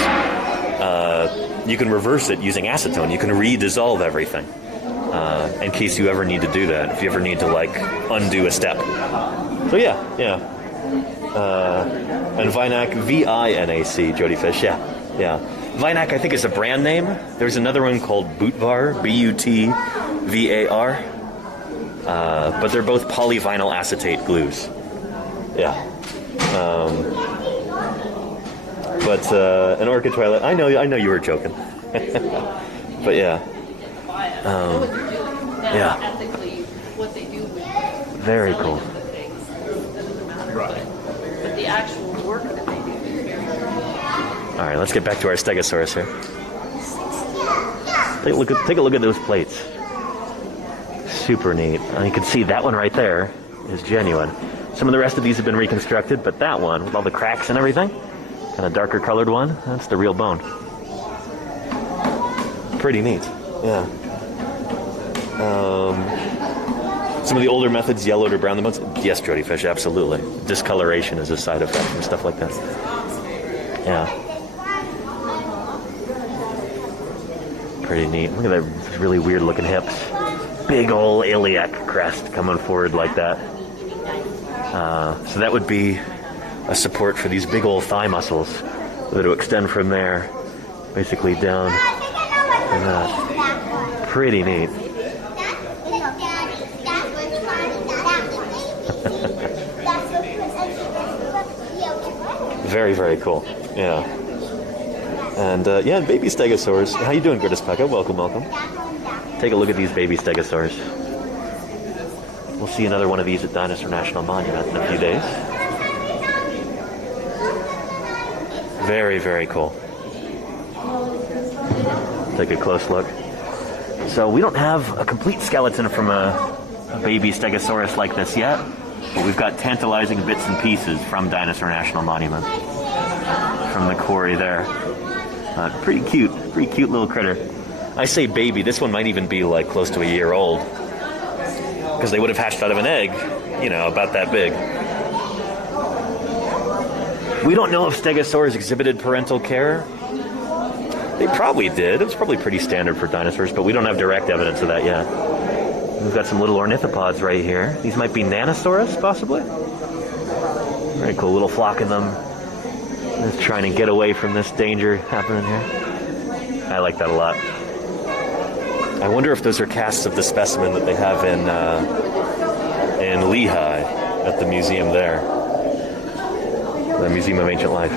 you can reverse it using acetone. You can re-dissolve everything in case you ever need to do that. If you ever need to like undo a step. So yeah. And Vinac, V-I-N-A-C, Jody Fish, yeah. Vinac, I think, is a brand name. There's another one called Butvar, B-U-T-V-A-R. But they're both polyvinyl acetate glues. Yeah. But an orchid toilet, I know you were joking. But yeah. Yeah. Very cool. But the actual work that they do is very All right, let's get back to our Stegosaurus here. Take a look at those plates. Super neat. You can see that one right there is genuine. Some of the rest of these have been reconstructed, but that one, with all the cracks and everything, kind of darker colored one, that's the real bone. Pretty neat. Yeah. Some of the older methods, yellowed or brown the bones. Yes, Jody Fish, absolutely. Discoloration is a side effect and stuff like that. Yeah. Pretty neat. Look at that really weird looking hips. Big old iliac crest coming forward like that. So that would be a support for these big old thigh muscles that would extend from there, basically down. Pretty neat. Very, very cool. Yeah. And yeah, baby stegosaurs. How you doing, Curtis Pekka? Welcome. Take a look at these baby stegosaurs. We'll see another one of these at Dinosaur National Monument in a few days. Very, very cool. Take a close look. So we don't have a complete skeleton from a baby stegosaurus like this yet, but we've got tantalizing bits and pieces from Dinosaur National Monument. From the quarry there. Pretty cute little critter. I say baby, this one might even be like close to a year old. Because they would have hatched out of an egg, about that big. We don't know if stegosaurs exhibited parental care. They probably did. It was probably pretty standard for dinosaurs, but we don't have direct evidence of that yet. We've got some little ornithopods right here. These might be Nanosaurus, possibly. Very cool, little flock of them. Just trying to get away from this danger happening here. I like that a lot. I wonder if those are casts of the specimen that they have in Lehigh at the museum there. The Museum of Ancient Life.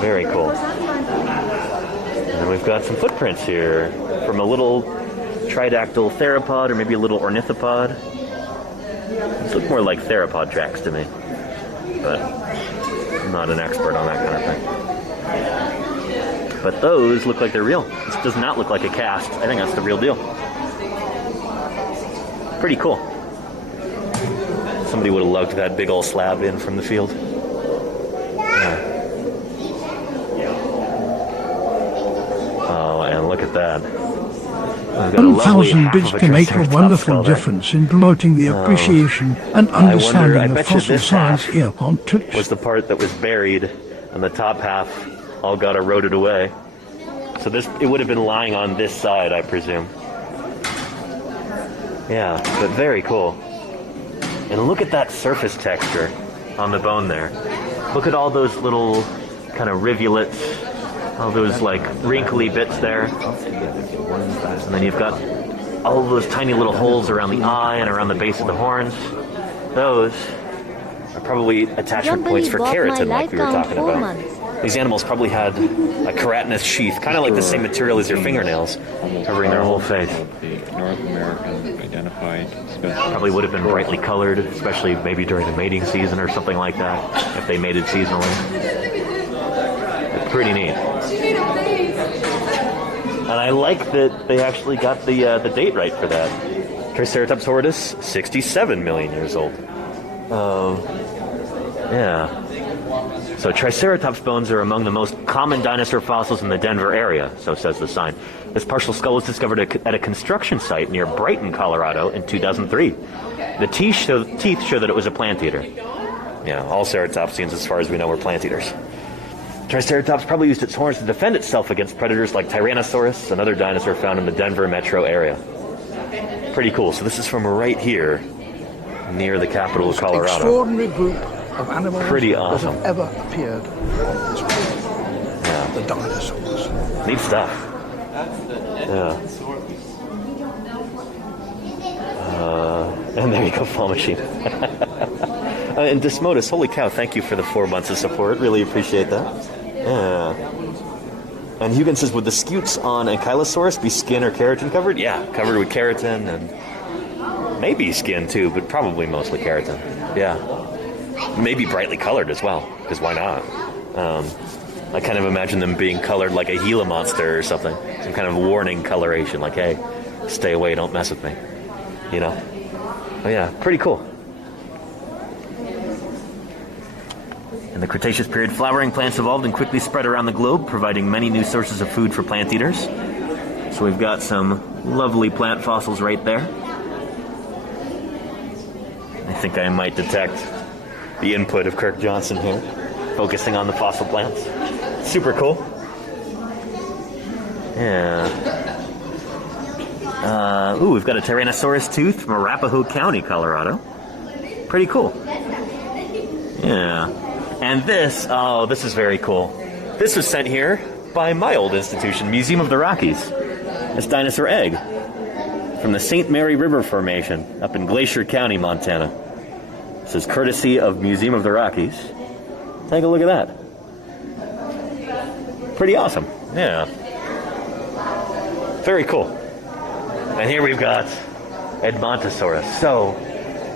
Very cool. And then we've got some footprints here from a little tridactyl theropod or maybe a little ornithopod. These look more like theropod tracks to me, but I'm not an expert on that kind of thing. But those look like they're real. This does not look like a cast. I think that's the real deal. Pretty cool. Somebody would have lugged that big old slab in from the field. Yeah. Oh, and look at that. 1,000 bits can make a wonderful difference in promoting the appreciation and understanding of fossil science here on Twitch. Was the part that was buried, and the top half all got eroded away. So it would have been lying on this side, I presume. Yeah, but very cool. And look at that surface texture on the bone there. Look at all those little kind of rivulets, all those like wrinkly bits there. And then you've got all those tiny little holes around the eye and around the base of the horns. Those are probably attachment points for keratin, like we were talking about. These animals probably had a keratinous sheath, kind of like the same material as your fingernails, covering their whole face. North American identified specimen. Probably would have been brightly colored, especially maybe during the mating season or something like that, if they mated seasonally. It's pretty neat. And I like that they actually got the date right for that. Triceratops horridus, 67 million years old. Yeah. So Triceratops bones are among the most common dinosaur fossils in the Denver area, so says the sign. This partial skull was discovered at a construction site near Brighton, Colorado in 2003. The teeth show that it was a plant eater. Yeah, all ceratopsians, as far as we know, were plant eaters. Triceratops probably used its horns to defend itself against predators like Tyrannosaurus, another dinosaur found in the Denver metro area. Pretty cool. So this is from right here, near the capital of Colorado. Extraordinary group of animals pretty awesome. that have ever appeared on this planet. Yeah. The dinosaurs. Neat stuff. Yeah. And there you go, Fall Machine. And Desmodus, holy cow, thank you for the 4 months of support. Really appreciate that. Yeah. And Hugan says, would the scutes on Ankylosaurus be skin or keratin covered? Yeah, covered with keratin and maybe skin too, but probably mostly keratin. Yeah. Maybe brightly colored as well, because why not? I kind of imagine them being colored like a Gila monster or something. Some kind of warning coloration, like, hey, stay away, don't mess with me. You know? Oh yeah, pretty cool. In the Cretaceous period, flowering plants evolved and quickly spread around the globe, providing many new sources of food for plant eaters. So we've got some lovely plant fossils right there. I think I might detect the input of Kirk Johnson here, focusing on the fossil plants. Super cool. Yeah. Ooh, we've got a Tyrannosaurus tooth from Arapahoe County, Colorado. Pretty cool. Yeah. And this, oh, this is very cool. This was sent here by my old institution, Museum of the Rockies. This dinosaur egg from the St. Mary River Formation up in Glacier County, Montana. This is courtesy of Museum of the Rockies. Take a look at that. Pretty awesome. Yeah. Very cool. And here we've got Edmontosaurus. So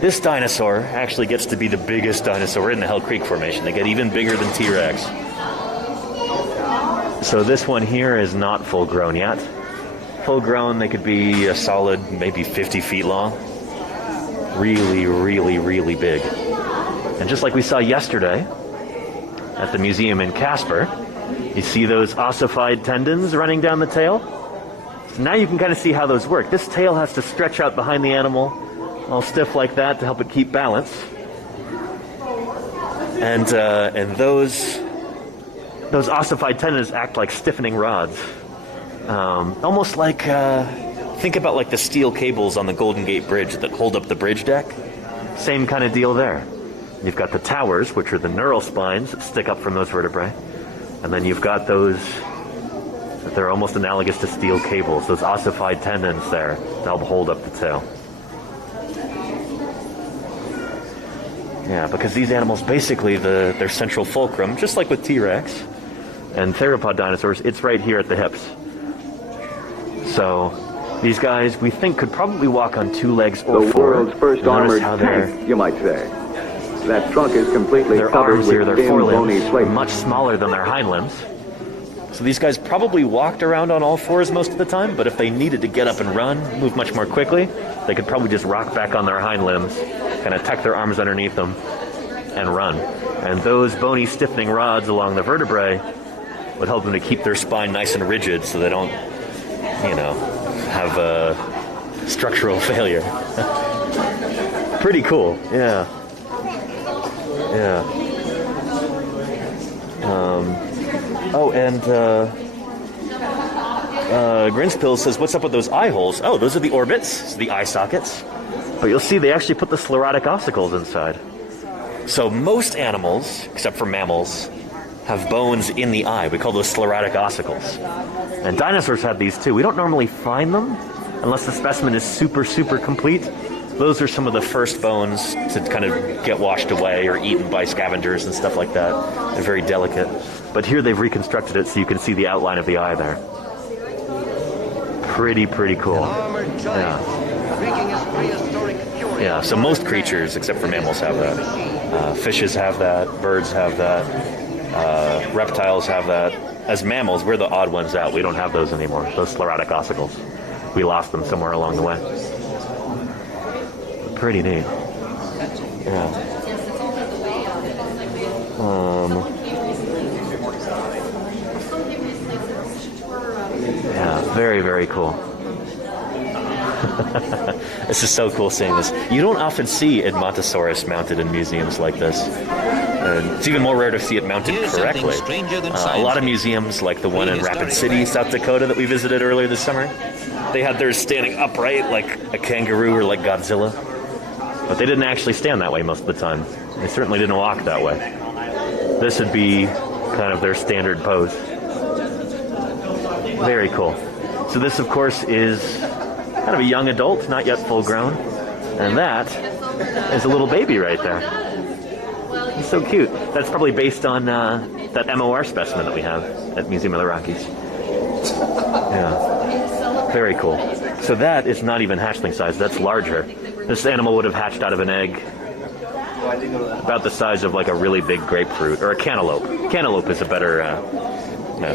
this dinosaur actually gets to be the biggest dinosaur in the Hell Creek Formation. They get even bigger than T-Rex. So this one here is not full grown yet. Full grown, they could be a solid maybe 50 feet long. Really, really, really big. And just like we saw yesterday at the museum in Casper, you see those ossified tendons running down the tail? So now you can kind of see how those work. This tail has to stretch out behind the animal, all stiff like that, to help it keep balance. And those ossified tendons act like stiffening rods. Almost like, think about like the steel cables on the Golden Gate Bridge that hold up the bridge deck. Same kind of deal there. You've got the towers, which are the neural spines that stick up from those vertebrae. And then you've got those They're almost analogous to steel cables, those ossified tendons there to help hold up the tail. Yeah, because these animals, basically their central fulcrum, just like with T-Rex and theropod dinosaurs, it's right here at the hips. So these guys, we think, could probably walk on 2 legs or 4. The world's first armored tank, you might say. That trunk is completely their covered arms with here, their thin, bony forelimbs, are plates. much smaller than their hind limbs. So these guys probably walked around on all 4s most of the time, but if they needed to get up and run, move much more quickly, they could probably just rock back on their hind limbs, kind of tuck their arms underneath them, and run. And those bony stiffening rods along the vertebrae would help them to keep their spine nice and rigid so they don't, you know, have a structural failure. Pretty cool, yeah. Yeah. Oh, and Grinspill says, what's up with those eye holes? Oh, those are the orbits, the eye sockets. But you'll see they actually put the sclerotic ossicles inside. So most animals, except for mammals, have bones in the eye. We call those sclerotic ossicles. And dinosaurs have these too. We don't normally find them unless the specimen is super, super complete. Those are some of the first bones to kind of get washed away or eaten by scavengers and stuff like that. They're very delicate. But here they've reconstructed it so you can see the outline of the eye there. Pretty cool. Yeah. Yeah, so most creatures, except for mammals, have that. Fishes have that. Birds have that. Reptiles have that. As mammals, we're the odd ones out. We don't have those anymore, those sclerotic ossicles. We lost them somewhere along the way. Pretty neat. Yeah. Yeah, very cool. This is so cool seeing this. You don't often see Edmontosaurus mounted in museums like this. And it's even more rare to see it mounted correctly. A lot of museums, like the one in Rapid City, South Dakota, that we visited earlier this summer, they had theirs standing upright like a kangaroo or like Godzilla. But they didn't actually stand that way most of the time. They certainly didn't walk that way. This would be kind of their standard pose. Very cool. So this, of course, is kind of a young adult, not yet full grown. And that is a little baby right there. It's so cute. That's probably based on that MOR specimen that we have at Museum of the Rockies. Yeah. Very cool. So that is not even hatchling size. That's larger. This animal would have hatched out of an egg about the size of like a really big grapefruit or a cantaloupe. Cantaloupe is a better...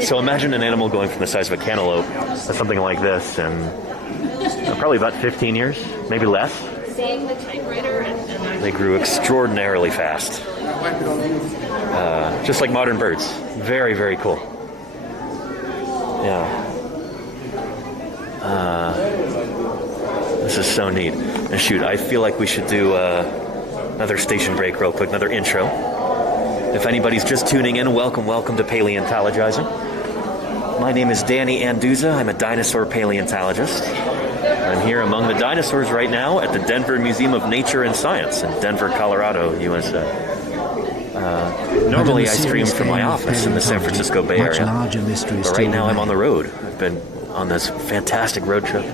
So imagine an animal going from the size of a cantaloupe to something like this in probably about 15 years, maybe less. They grew extraordinarily fast. Just like modern birds. Very cool. Yeah. This is so neat. And shoot, I feel like we should do another station break real quick, another intro. If anybody's just tuning in, welcome to Paleontologizing. My name is Danny Anduza. I'm a dinosaur paleontologist. I'm here among the dinosaurs right now at the Denver Museum of Nature and Science in Denver, Colorado, USA. Normally I stream from my office in the San Francisco Bay Area, but right now I'm on the road. I've been on this fantastic road trip,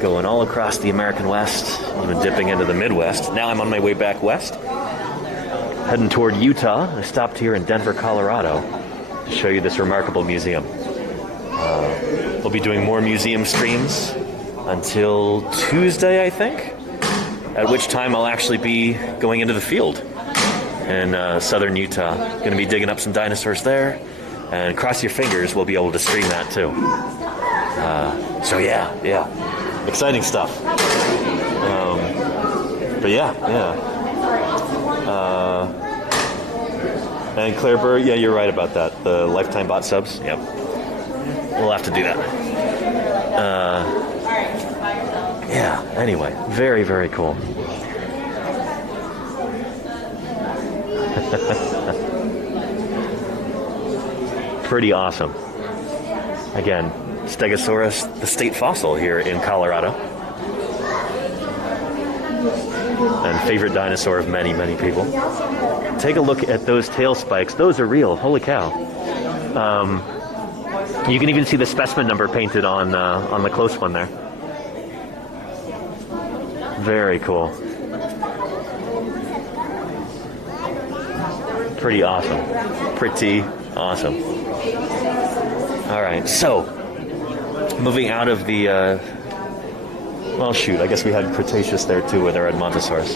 going all across the American West, even dipping into the Midwest. Now I'm on my way back west, heading toward Utah. I stopped here in Denver, Colorado to show you this remarkable museum. We'll be doing more museum streams until Tuesday, I think, at which time I'll actually be going into the field in southern Utah. Going to be digging up some dinosaurs there, and cross your fingers, we'll be able to stream that too. So yeah, exciting stuff. But yeah. And Claire Burr, yeah, you're right about that. The lifetime bot subs, yep. We'll have to do that. Yeah, anyway, very cool. Pretty awesome. Again, Stegosaurus, the state fossil here in Colorado. And favorite dinosaur of many people. Take a look at those tail spikes. Those are real. Holy cow. You can even see the specimen number painted on the close one there. Very cool. Pretty awesome. Pretty awesome. All right, so moving out of the, well, shoot, I guess we had Cretaceous there too with our Edmontosaurus.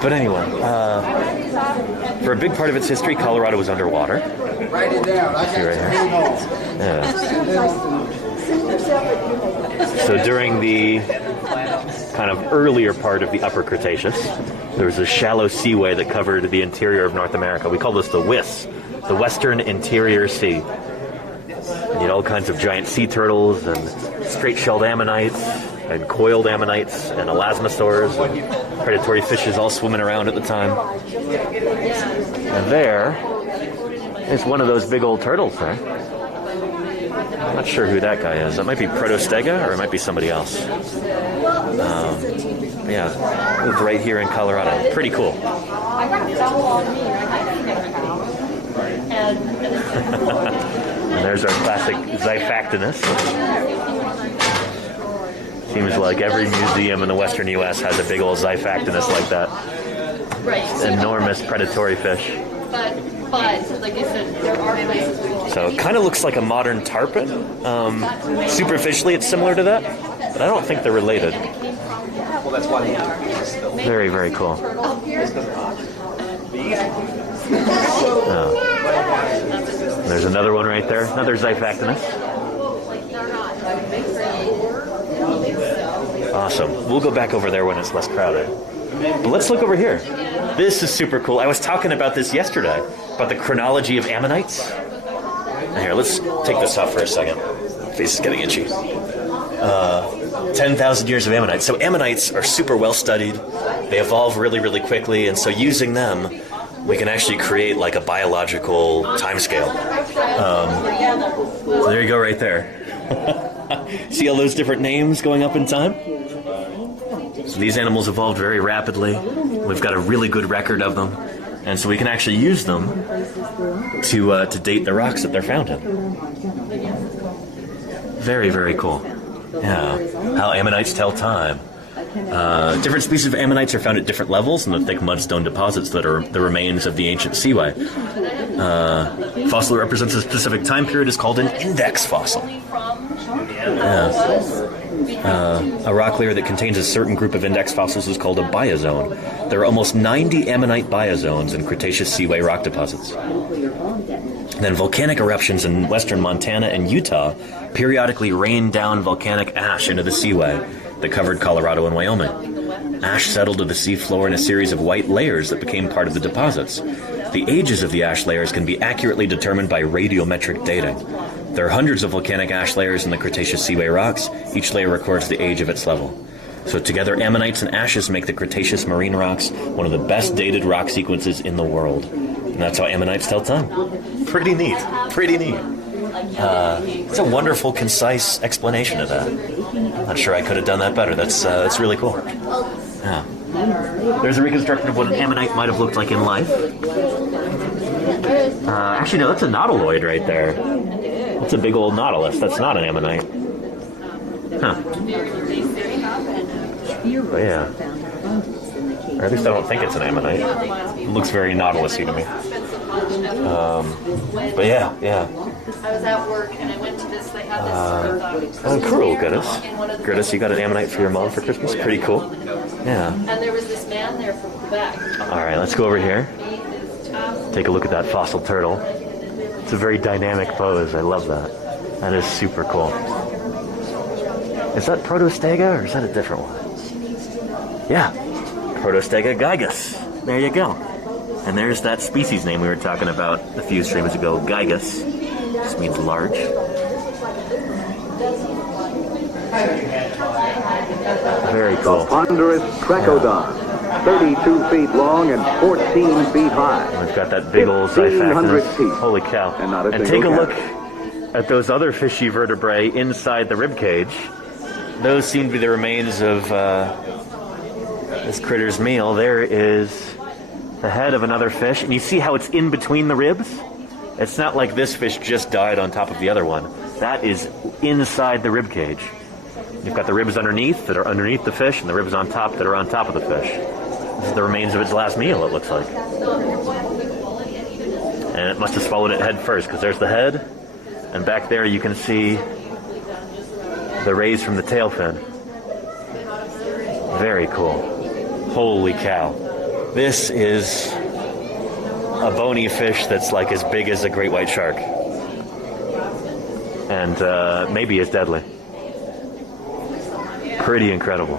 But anyway, for a big part of its history, Colorado was underwater. Write it down. I See right here. Yeah. So during the kind of earlier part of the Upper Cretaceous, there was a shallow seaway that covered the interior of North America. We call this the WIS, the Western Interior Sea. You had all kinds of giant sea turtles and straight-shelled ammonites and coiled ammonites and elasmosaurs and predatory fishes all swimming around at the time. And there is one of those big old turtles there. I'm not sure who that guy is. That might be Protostega or it might be somebody else. Yeah, lived right here in Colorado. Pretty cool. And there's our classic Xiphactinus. Seems like every museum in the western U.S. has a big old Xiphactinus like that. Right. Enormous predatory fish. But like I said, there are places we can. So it kind of looks like a modern tarpon. Superficially, it's similar to that, but I don't think they're related. Well, that's why they are. Very, very cool. There's another one right there. Another Xiphactinus. Awesome. We'll go back over there when it's less crowded. But let's look over here. This is super cool. I was talking about this yesterday, about the chronology of ammonites. Here, let's take this off for a second. Face is getting itchy. 10,000 years of ammonites. So ammonites are super well studied. They evolve really, really quickly, and so using them, we can actually create like a biological timescale. So there you go right there. See all those different names going up in time? So these animals evolved very rapidly. We've got a really good record of them. And so we can actually use them to date the rocks that they're found in. Very, very cool. Yeah. How ammonites tell time. Different species of ammonites are found at different levels in the thick mudstone deposits that are the remains of the ancient seaway. Fossil that represents a specific time period is called an index fossil. A rock layer that contains a certain group of index fossils is called a biozone. There are almost 90 ammonite biozones in Cretaceous seaway rock deposits. Then volcanic eruptions in western Montana and Utah periodically rained down volcanic ash into the seaway that covered Colorado and Wyoming. Ash settled to the seafloor in a series of white layers that became part of the deposits. The ages of the ash layers can be accurately determined by radiometric dating. There are hundreds of volcanic ash layers in the Cretaceous seaway rocks. Each layer records the age of its level. So together, ammonites and ashes make the Cretaceous marine rocks one of the best dated rock sequences in the world. And that's how ammonites tell time. Pretty neat. Pretty neat. It's a wonderful, concise explanation of that. I'm not sure I could have done that better. That's really cool. Yeah. There's a reconstruction of what an ammonite might have looked like in life. Actually, no, that's a nautiloid right there. That's a big old nautilus. That's not an ammonite. Huh. But yeah. Or at least I don't think it's an ammonite. It looks very nautilus-y to me. But yeah. I was at work and I went to this. They had this. Oh, cool, Goodness. Goodness, you got an ammonite for your mom for Christmas? Pretty cool. Yeah. And there was this man there from Quebec. All right, let's go over here. Take a look at that fossil turtle. It's a very dynamic pose. I love that. That is super cool. Is that Protostega or is that a different one? Yeah, Protostega gigas. There you go. And there's that species name we were talking about a few streams ago, gigas. Just means large. Very cool. The ponderous Trachodon, 32 feet long and 14 feet high. And we've got that big old 1,500 Xiphactinus. teeth. Holy cow. And take a look at those other fishy vertebrae inside the rib cage. Those seem to be the remains of this critter's meal. There is the head of another fish, and you see how it's in between the ribs? It's not like this fish just died on top of the other one. That is inside the rib cage. You've got the ribs underneath that are underneath the fish, and the ribs on top that are on top of the fish. This is the remains of its last meal, it looks like. And it must have swallowed it head first, because there's the head, and back there you can see the rays from the tail fin. Very cool. Holy cow. This is a bony fish that's like as big as a great white shark. And maybe as deadly. Pretty incredible.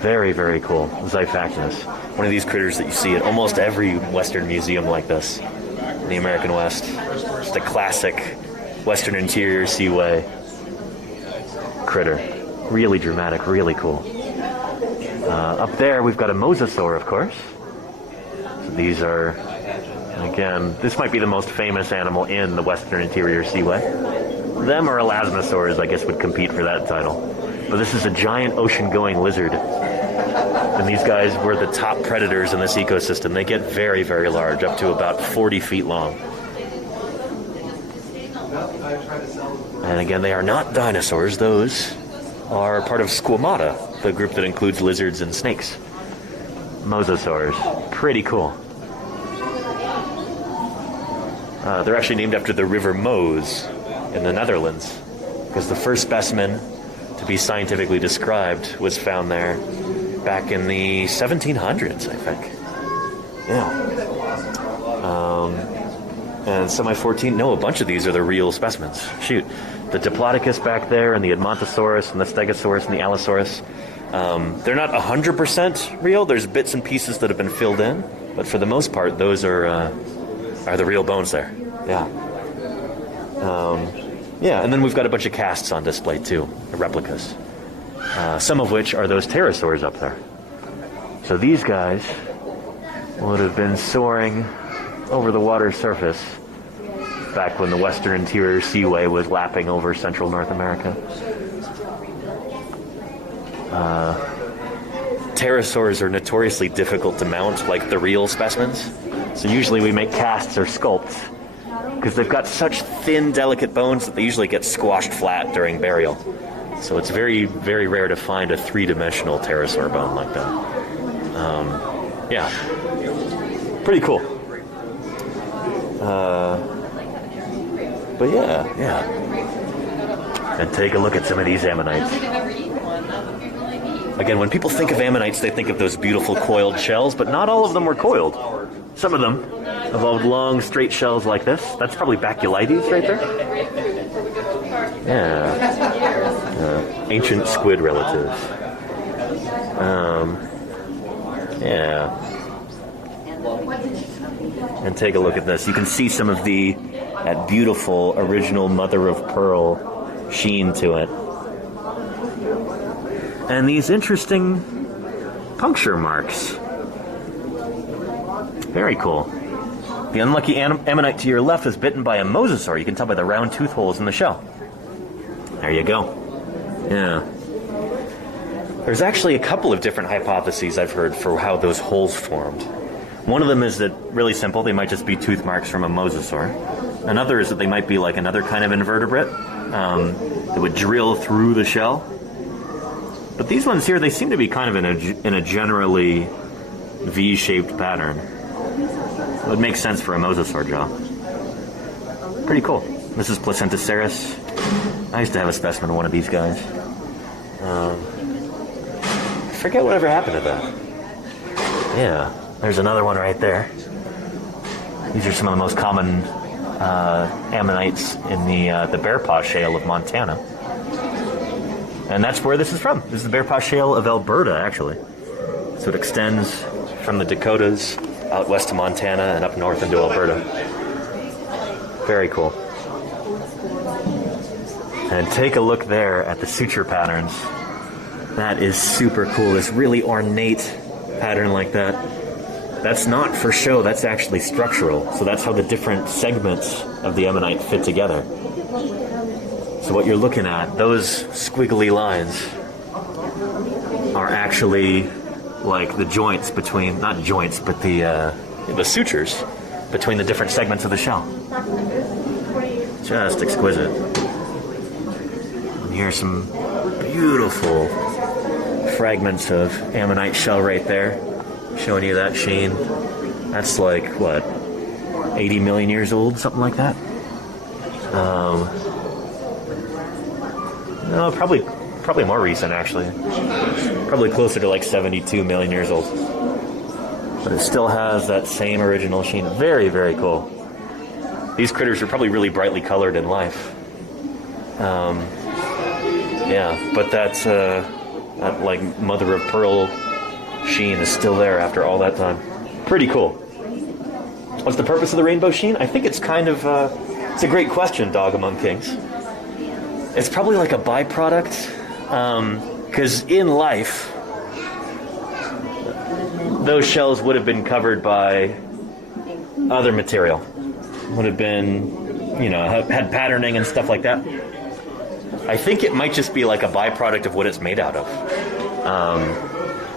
Very, very cool. Xiphactinus. One of these critters that you see at almost every Western museum like this in the American West. Just a classic Western interior seaway critter. Really dramatic, really cool. Up there we've got a mosasaur, of course. So these are, again, this might be the most famous animal in the Western interior seaway. Them or elasmosaurs, I guess, would compete for that title. But this is a giant ocean-going lizard. And these guys were the top predators in this ecosystem. They get very, very large, up to about 40 feet long. And again, they are not dinosaurs. Those are part of Squamata, the group that includes lizards and snakes. Mosasaurs. Pretty cool. They're actually named after the River Meuse in the Netherlands, because the first specimen to be scientifically described was found there back in the 1700s, I think. Yeah. And semi-14, no, a bunch of these are the real specimens. Shoot. The Diplodocus back there, and the Edmontosaurus, and the Stegosaurus, and the Allosaurus. They're not 100% real. There's bits and pieces that have been filled in, but for the most part, those are the real bones there. Yeah. Yeah, and then we've got a bunch of casts on display too, replicas. Some of which are those pterosaurs up there. So these guys would have been soaring over the water's surface back when the Western Interior Seaway was lapping over central North America. Pterosaurs are notoriously difficult to mount, like the real specimens. So usually we make casts or sculpts because they've got such thin, delicate bones that they usually get squashed flat during burial. So it's very, very rare to find a three-dimensional pterosaur bone like that. Yeah, pretty cool. But yeah. And take a look at some of these ammonites. Again, when people think of ammonites, they think of those beautiful coiled shells, but not all of them were coiled. Some of them evolved long, straight shells like this. That's probably Baculites right there. Yeah. Ancient squid relatives. Yeah. And take a look at this. You can see some of that beautiful original mother of pearl sheen to it. And these interesting puncture marks. Very cool. The unlucky ammonite to your left was bitten by a mosasaur. You can tell by the round tooth holes in the shell. There you go. Yeah. There's actually a couple of different hypotheses I've heard for how those holes formed. One of them is that, really simple, they might just be tooth marks from a mosasaur. Another is that they might be like another kind of invertebrate that would drill through the shell. But these ones here, they seem to be kind of in a generally V-shaped pattern. It would make sense for a mosasaur jaw. Pretty cool. This is Placentaceras. I used to have a specimen of one of these guys. I forget whatever happened to that. Yeah, there's another one right there. These are some of the most common ammonites in the Bear Paw Shale of Montana. And that's where this is from. This is the Bear Paw Shale of Alberta, actually. So it extends from the Dakotas out west to Montana and up north into Alberta. Very cool. And take a look there at the suture patterns. That is super cool. This really ornate pattern like that. That's not for show, that's actually structural. So that's how the different segments of the ammonite fit together. So what you're looking at, those squiggly lines are actually like the joints between, not joints, but the sutures between the different segments of the shell. Just exquisite. And here's some beautiful fragments of ammonite shell right there, showing you that sheen. That's like, what, 80 million years old, something like that? No, probably more recent, actually. Probably closer to like 72 million years old. But it still has that same original sheen. Very, very cool. These critters are probably really brightly colored in life. Yeah, but that like mother of pearl sheen is still there after all that time. Pretty cool. What's the purpose of the rainbow sheen? I think it's kind of, it's a great question, Dog Among Kings. It's probably like a byproduct, because in life, those shells would have been covered by other material. Would have been, you know, had patterning and stuff like that. I think it might just be like a byproduct of what it's made out of.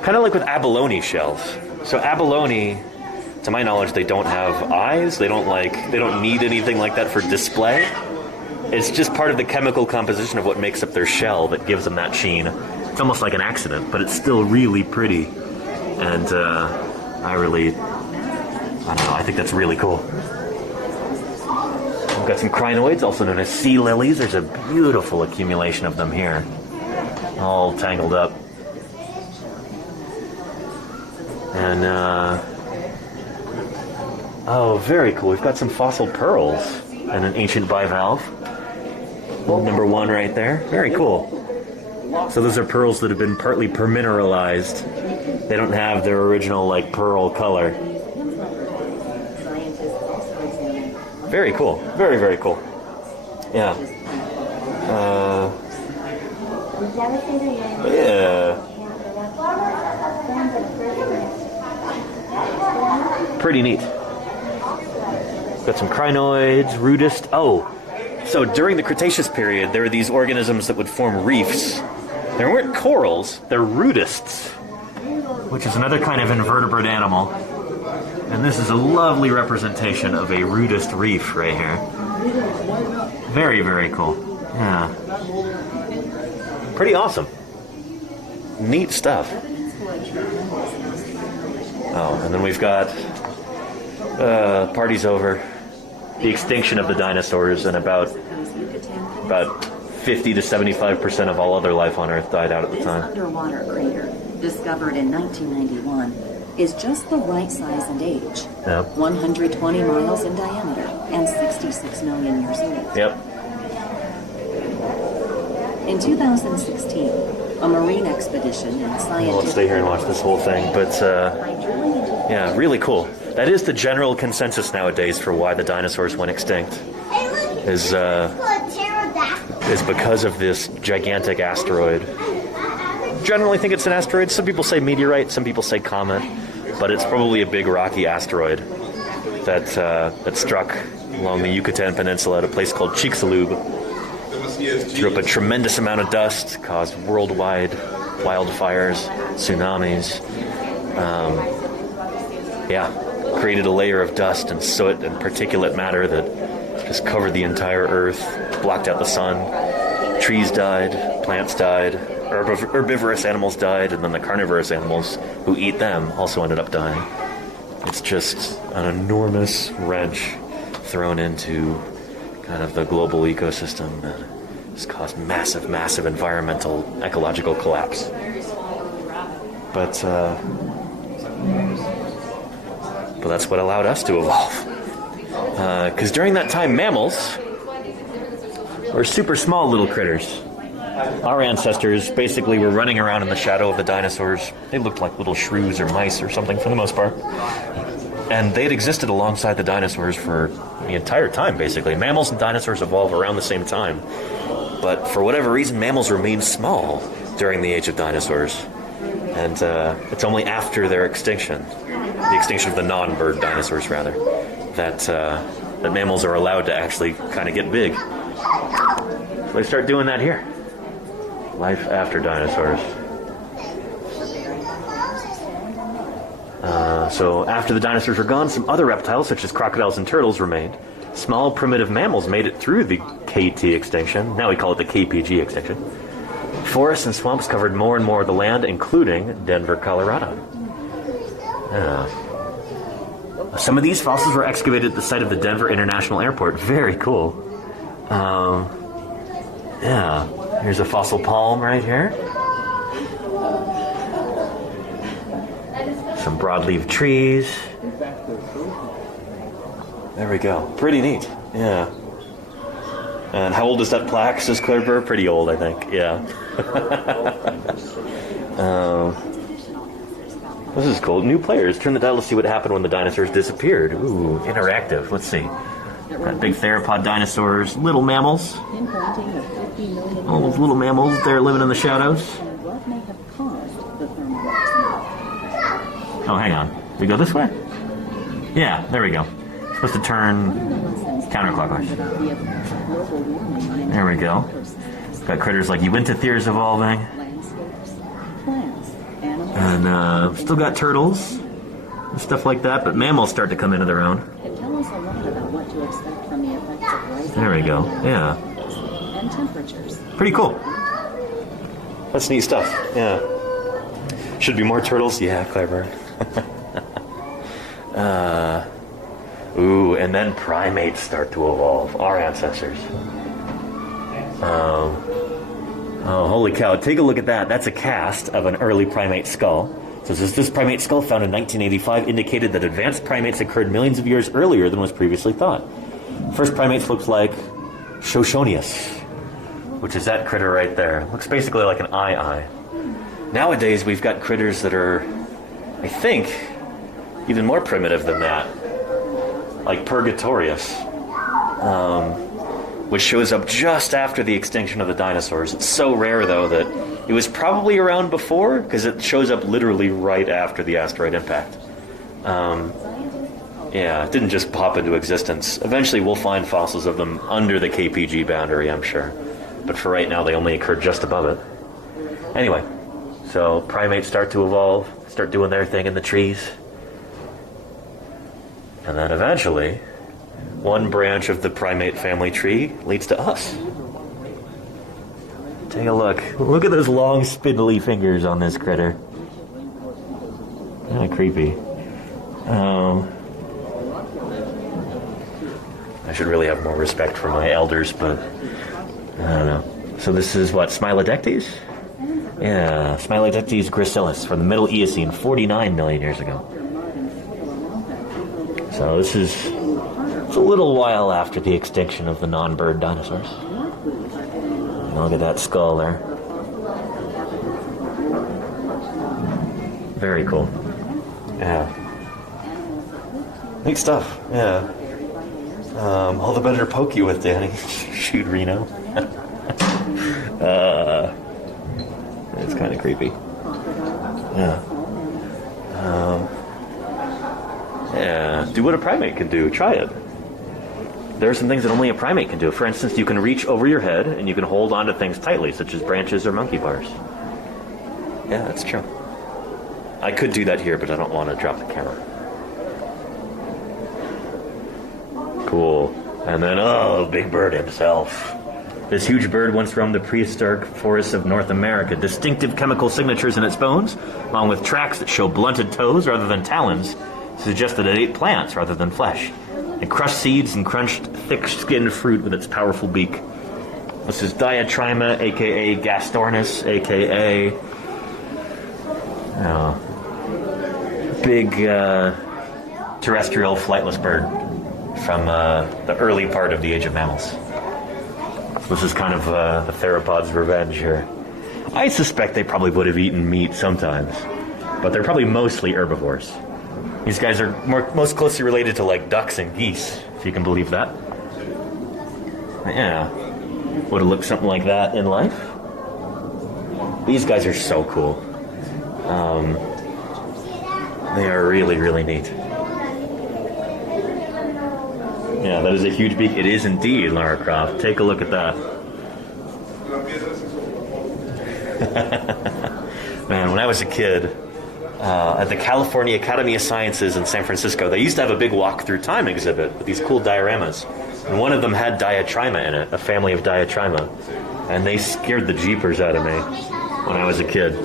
Kind of like with abalone shells. So abalone, to my knowledge, they don't have eyes. They don't need anything like that for display. It's just part of the chemical composition of what makes up their shell that gives them that sheen. It's almost like an accident, but it's still really pretty. And I don't know, I think that's really cool. We've got some crinoids, also known as sea lilies. There's a beautiful accumulation of them here, all tangled up. And, oh, very cool. We've got some fossil pearls and an ancient bivalve. Number 1 right there. Very cool. So those are pearls that have been partly permineralized. They don't have their original, like, pearl color. Very cool. Very, very cool. Yeah. Yeah. Pretty neat. Got some crinoids, rudist. Oh, so during the Cretaceous period, there were these organisms that would form reefs. They weren't corals, they're rudists, which is another kind of invertebrate animal. And this is a lovely representation of a rudist reef right here. Very, very cool. Yeah. Pretty awesome. Neat stuff. Oh, and then we've got parties over the extinction of the dinosaurs, and about 50 to 75% of all other life on Earth died out at the time. This underwater crater, discovered in 1991, is just the right size and age. Yep. 120 miles in diameter and 66 million years old. Yep. In 2016, a marine expedition and scientific... Well, let's stay here and watch this whole thing, but yeah, really cool. That is the general consensus nowadays for why the dinosaurs went extinct. Is because of this gigantic asteroid. Generally think it's an asteroid. Some people say meteorite, some people say comet, but it's probably a big rocky asteroid that struck along the Yucatan Peninsula at a place called Chicxulub. Threw up a tremendous amount of dust, caused worldwide wildfires, tsunamis. Created a layer of dust and soot and particulate matter that just covered the entire Earth, blocked out the sun. Trees died, plants died, herbivorous animals died, and then the carnivorous animals who eat them also ended up dying. It's just an enormous wrench thrown into kind of the global ecosystem that has caused massive, massive environmental, ecological collapse. But that's what allowed us to evolve. Because during that time, mammals were super small little critters. Our ancestors basically were running around in the shadow of the dinosaurs. They looked like little shrews or mice or something for the most part. And they had existed alongside the dinosaurs for the entire time, basically. Mammals and dinosaurs evolved around the same time. But for whatever reason, mammals remained small during the age of dinosaurs. And it's only after their extinction, the extinction of the non-bird dinosaurs, rather, that mammals are allowed to actually kind of get big. So they start doing that here. Life after dinosaurs. So after the dinosaurs were gone, some other reptiles, such as crocodiles and turtles, remained. Small primitive mammals made it through the KT extinction. Now we call it the KPG extinction. Forests and swamps covered more and more of the land, including Denver, Colorado. Some of these fossils were excavated at the site of the Denver International Airport. Very cool. Yeah, here's a fossil palm right here. Some broadleaf trees. There we go. Pretty neat. Yeah. And how old is that plaque, says Claire Burr? Pretty old, I think. Yeah. This is cool. New players. Turn the dial to see what happened when the dinosaurs disappeared. Ooh, interactive. Let's see. Got big theropod dinosaurs, little mammals. All those little mammals there living in the shadows. Oh, hang on. We go this way? Yeah, there we go. Supposed to turn counterclockwise. There we go. Got critters like Uintatheres evolving. And still got turtles and stuff like that, but mammals start to come into their own. There we go. Yeah. Pretty cool. That's neat stuff. Yeah. Should be more turtles. Yeah, clever. Ooh, and then primates start to evolve. Our ancestors. Oh, holy cow. Take a look at that. That's a cast of an early primate skull. So this primate skull found in 1985 indicated that advanced primates occurred millions of years earlier than was previously thought. First primates looked like Shoshonius, which is that critter right there. Looks basically like an eye. Nowadays, we've got critters that are, I think, even more primitive than that. Like Purgatorius, which shows up just after the extinction of the dinosaurs. It's so rare, though, that it was probably around before, because it shows up literally right after the asteroid impact. Yeah, it didn't just pop into existence. Eventually, we'll find fossils of them under the KPG boundary, I'm sure. But for right now, they only occur just above it. Anyway, so primates start to evolve, start doing their thing in the trees. And then eventually, one branch of the primate family tree leads to us. Take a look. Look at those long, spindly fingers on this critter. Kind of creepy. I should really have more respect for my elders, but I don't know. So this is what, Smilodectes? Yeah, Smilodectes gracilis from the Middle Eocene, 49 million years ago. So this is it's a little while after the extinction of the non-bird dinosaurs. Look at that skull there. Very cool. Yeah. Neat stuff. Yeah. All the better to poke you with, Danny. Shoot, Reno. It's kind of creepy. Yeah. Yeah. Do what a primate can do. Try it. There are some things that only a primate can do. For instance, you can reach over your head and you can hold onto things tightly, such as branches or monkey bars. Yeah, that's true. I could do that here, but I don't want to drop the camera. Cool. And then, oh, Big Bird himself. This huge bird once roamed the prehistoric forests of North America. Distinctive chemical signatures in its bones, along with tracks that show blunted toes rather than talons, suggest that it ate plants rather than flesh. It crushed seeds and crunched thick-skinned fruit with its powerful beak. This is Diatryma, a.k.a. Gastornis, a.k.a. Big terrestrial flightless bird from the early part of the Age of Mammals. This is kind of the theropod's revenge here. I suspect they probably would have eaten meat sometimes, but they're probably mostly herbivores. These guys are most closely related to like ducks and geese, if you can believe that. Yeah, would have looked something like that in life. These guys are so cool. They are really, really neat. Yeah, that is a huge beak. It is indeed, Lara Croft. Take a look at that. Man, when I was a kid, at the California Academy of Sciences in San Francisco. They used to have a big walk through time exhibit with these cool dioramas. And one of them had diatrima in it, a family of diatrima. And they scared the jeepers out of me when I was a kid.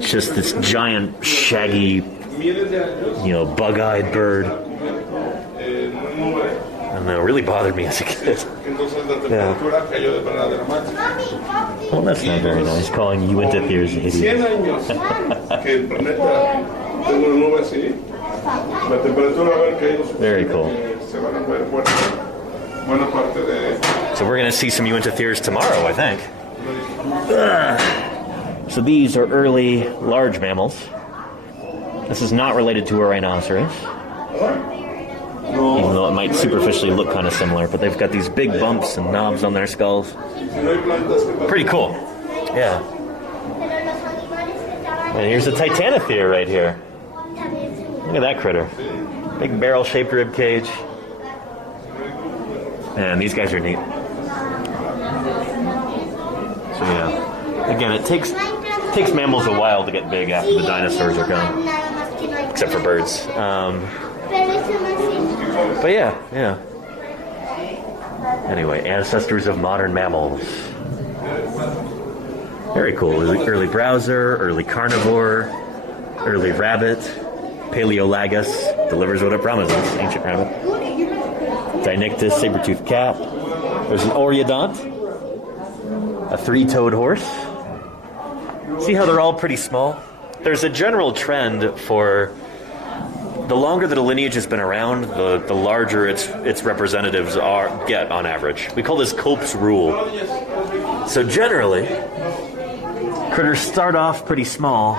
Just this giant, shaggy, bug-eyed bird. And it really bothered me as a kid. Yeah. Well, that's not very nice, calling you into theaters an idiot. Very cool. So we're going to see some Uinta tomorrow, I think. So these are early large mammals. This is not related to a rhinoceros, even though it might superficially look kind of similar, but they've got these big bumps and knobs on their skulls. Pretty cool. Yeah. And here's a Titanothere right here. Look at that critter. Big barrel-shaped rib cage. And these guys are neat. So yeah. Again, it takes mammals a while to get big after the dinosaurs are gone. Except for birds. But yeah. Anyway, ancestors of modern mammals. Very cool. Early browser, early carnivore, early rabbit, Paleontologizing, delivers what it promises, ancient rabbit. Dinictus, saber-toothed cat. There's an Oreodont, a three-toed horse. See how they're all pretty small? There's a general trend for the longer that a lineage has been around, the larger its representatives get on average. We call this Cope's rule. So generally, critters start off pretty small,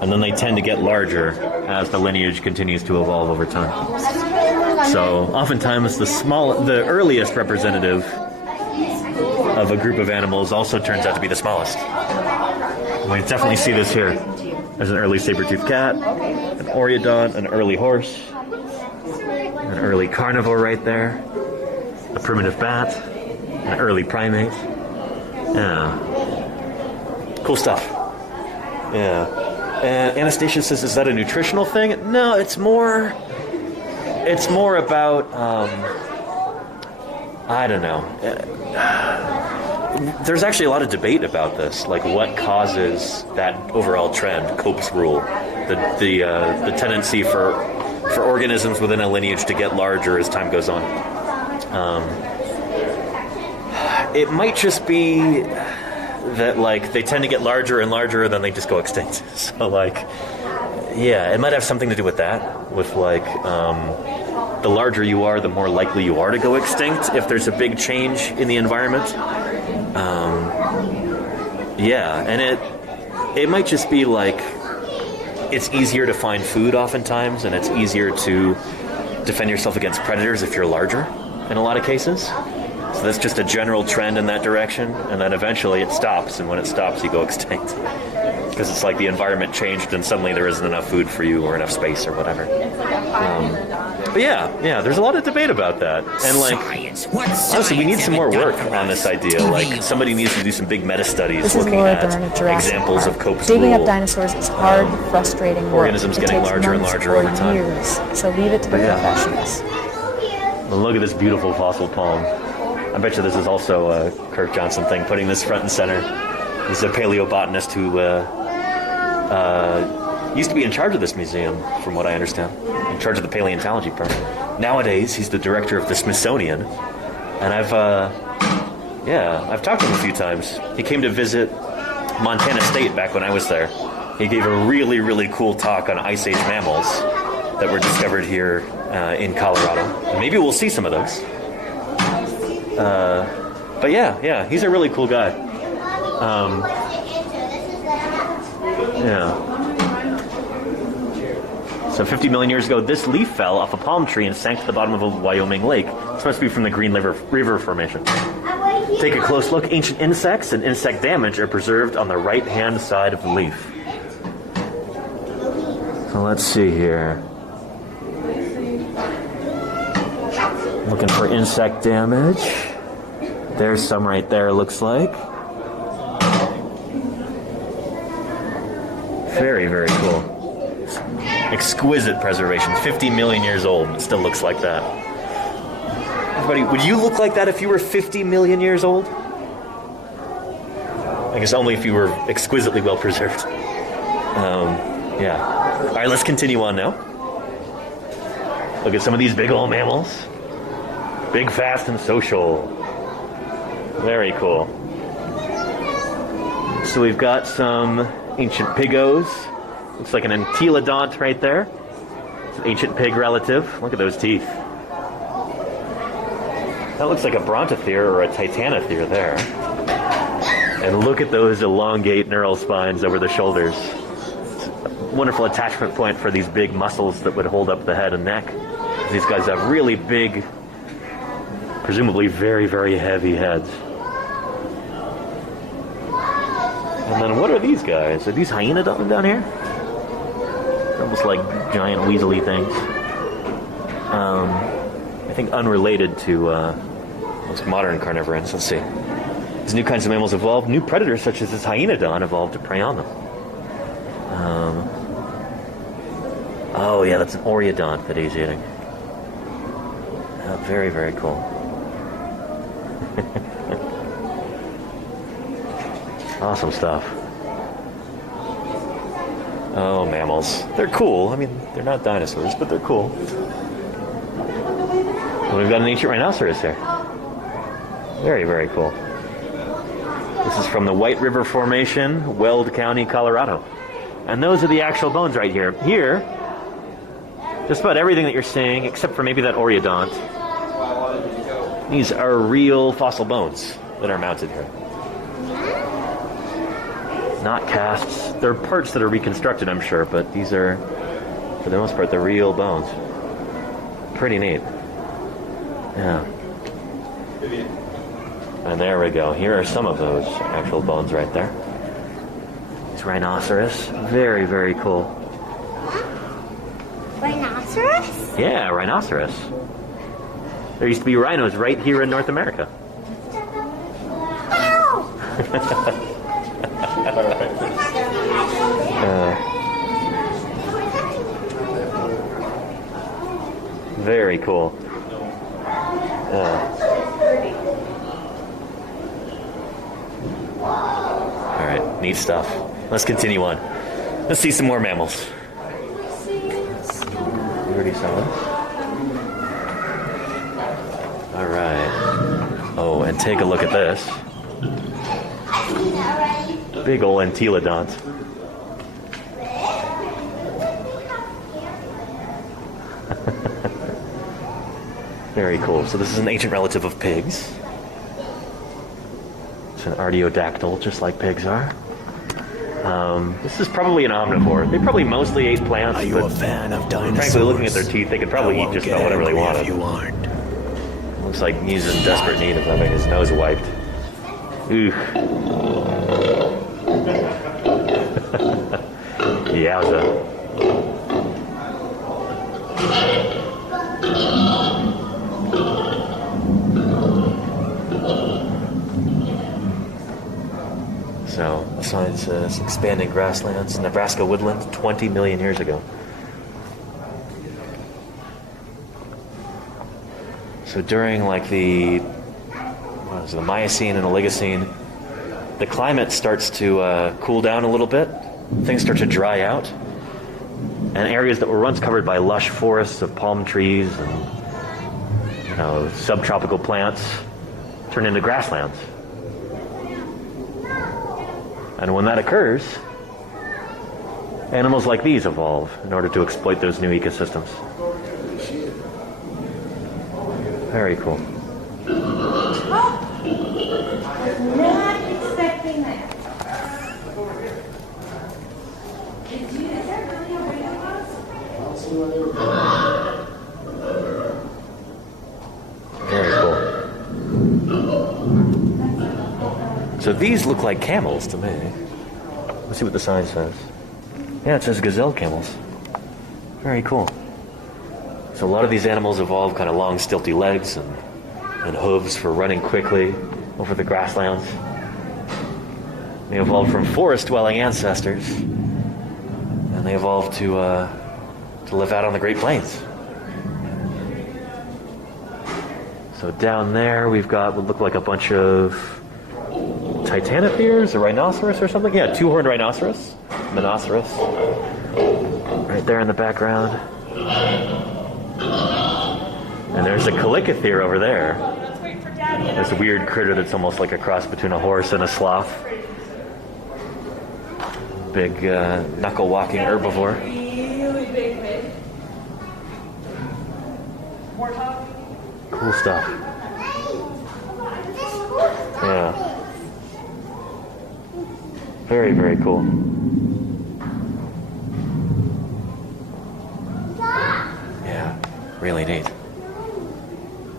and then they tend to get larger as the lineage continues to evolve over time. So oftentimes the earliest representative of a group of animals also turns out to be the smallest. We definitely see this here. There's an early saber-toothed cat, an Oreodont, an early horse, an early carnivore right there, a primitive bat, an early primate. Yeah. Cool stuff. Yeah. And Anastasia says, is that a nutritional thing? No, it's more about, I don't know. There's actually a lot of debate about this, like what causes that overall trend, Cope's rule, the tendency for organisms within a lineage to get larger as time goes on. It might just be that they tend to get larger and larger, and then they just go extinct. So it might have something to do with that. With the larger you are, the more likely you are to go extinct if there's a big change in the environment. And it might just be it's easier to find food oftentimes, and it's easier to defend yourself against predators if you're larger in a lot of cases. So that's just a general trend in that direction, and then eventually it stops, and when it stops, you go extinct. Because it's like the environment changed and suddenly there isn't enough food for you or enough space or whatever. But there's a lot of debate about that. And honestly, we need some more work on this idea. Somebody needs to do some big meta studies looking at examples of Cope's rule. Digging up dinosaurs is hard, frustrating work. Organisms getting larger and larger over time. Years, so leave it to the professionals. Well, look at this beautiful fossil palm. I bet you this is also a Kirk Johnson thing, putting this front and center. He's a paleobotanist who used to be in charge of this museum, from what I understand, in charge of the paleontology part. Nowadays, he's the director of the Smithsonian, and I've talked to him a few times. He came to visit Montana State back when I was there. He gave a really, really cool talk on Ice Age mammals that were discovered here in Colorado. And maybe we'll see some of those. But he's a really cool guy. So 50 million years ago, this leaf fell off a palm tree and sank to the bottom of a Wyoming lake. This must be from the Green River Formation. Take a close look. Ancient insects and insect damage are preserved on the right-hand side of the leaf. So let's see here. Looking for insect damage. There's some right there, looks like. Very, very cool. Exquisite preservation. 50 million years old, and it still looks like that. Everybody, would you look like that if you were 50 million years old? I guess only if you were exquisitely well preserved. Yeah. All right, let's continue on now. Look at some of these big old mammals. Big, fast, and social. Very cool. So we've got some ancient pigos. Looks like an entelodont right there. It's an ancient pig relative. Look at those teeth. That looks like a brontothere or a titanothere there. And look at those elongate neural spines over the shoulders. It's a wonderful attachment point for these big muscles that would hold up the head and neck. These guys have really big, presumably very, very heavy heads. And then what are these guys? Are these hyenodon down here? Almost like giant weaselly things. I think unrelated to most modern carnivorans. Let's see. As new kinds of mammals evolved, new predators such as this hyenodon evolved to prey on them. Oh yeah, that's an oreodont that he's eating. Very, very cool. Awesome stuff. Oh, mammals. They're cool. I mean, they're not dinosaurs, but they're cool. And we've got an ancient rhinoceros here. Very, very cool. This is from the White River Formation, Weld County, Colorado. And those are the actual bones right here. Here, just about everything that you're seeing, except for maybe that oreodont, these are real fossil bones that are mounted here. Not casts. They're parts that are reconstructed, I'm sure, but these are, for the most part, the real bones. Pretty neat. Yeah. And there we go. Here are some of those actual bones right there. It's rhinoceros. Very, very cool. Rhinoceros? Yeah, rhinoceros. There used to be rhinos right here in North America. Very cool. All right, neat stuff. Let's continue on. Let's see some more mammals. You already saw this? All right. Oh, and take a look at this. Big ol' entelodont. Very cool. So this is an ancient relative of pigs. It's an artiodactyl, just like pigs are. This is probably an omnivore. They probably mostly ate plants. Are you a fan of dinosaurs? Frankly, looking at their teeth, they could probably eat just about whatever they wanted. You aren't. Looks like he's in desperate need of having his nose wiped. Ooh. Yowza. So, the sign says expanding grasslands, Nebraska woodland 20 million years ago. So during like the Miocene and Oligocene, the climate starts to cool down a little bit. Things start to dry out. And areas that were once covered by lush forests of palm trees and, subtropical plants turn into grasslands. And when that occurs, animals like these evolve in order to exploit those new ecosystems. Very cool. Not expecting that. Very cool. So these look like camels to me. Let's see what the sign says. Yeah, it says gazelle camels. Very cool. So a lot of these animals evolve kind of long, stilty legs and hooves for running quickly over the grasslands. They evolved from forest-dwelling ancestors and they evolved to live out on the Great Plains. So down there we've got what look like a bunch of titanotheres, a rhinoceros or something. Yeah, two-horned rhinoceros, monoceros, right there in the background. And there's a calicothere over there. There's a weird critter that's almost like a cross between a horse and a sloth. Big knuckle-walking herbivore. Really big fish. More talk. Cool stuff. Yeah. Very, very cool. Yeah, really neat.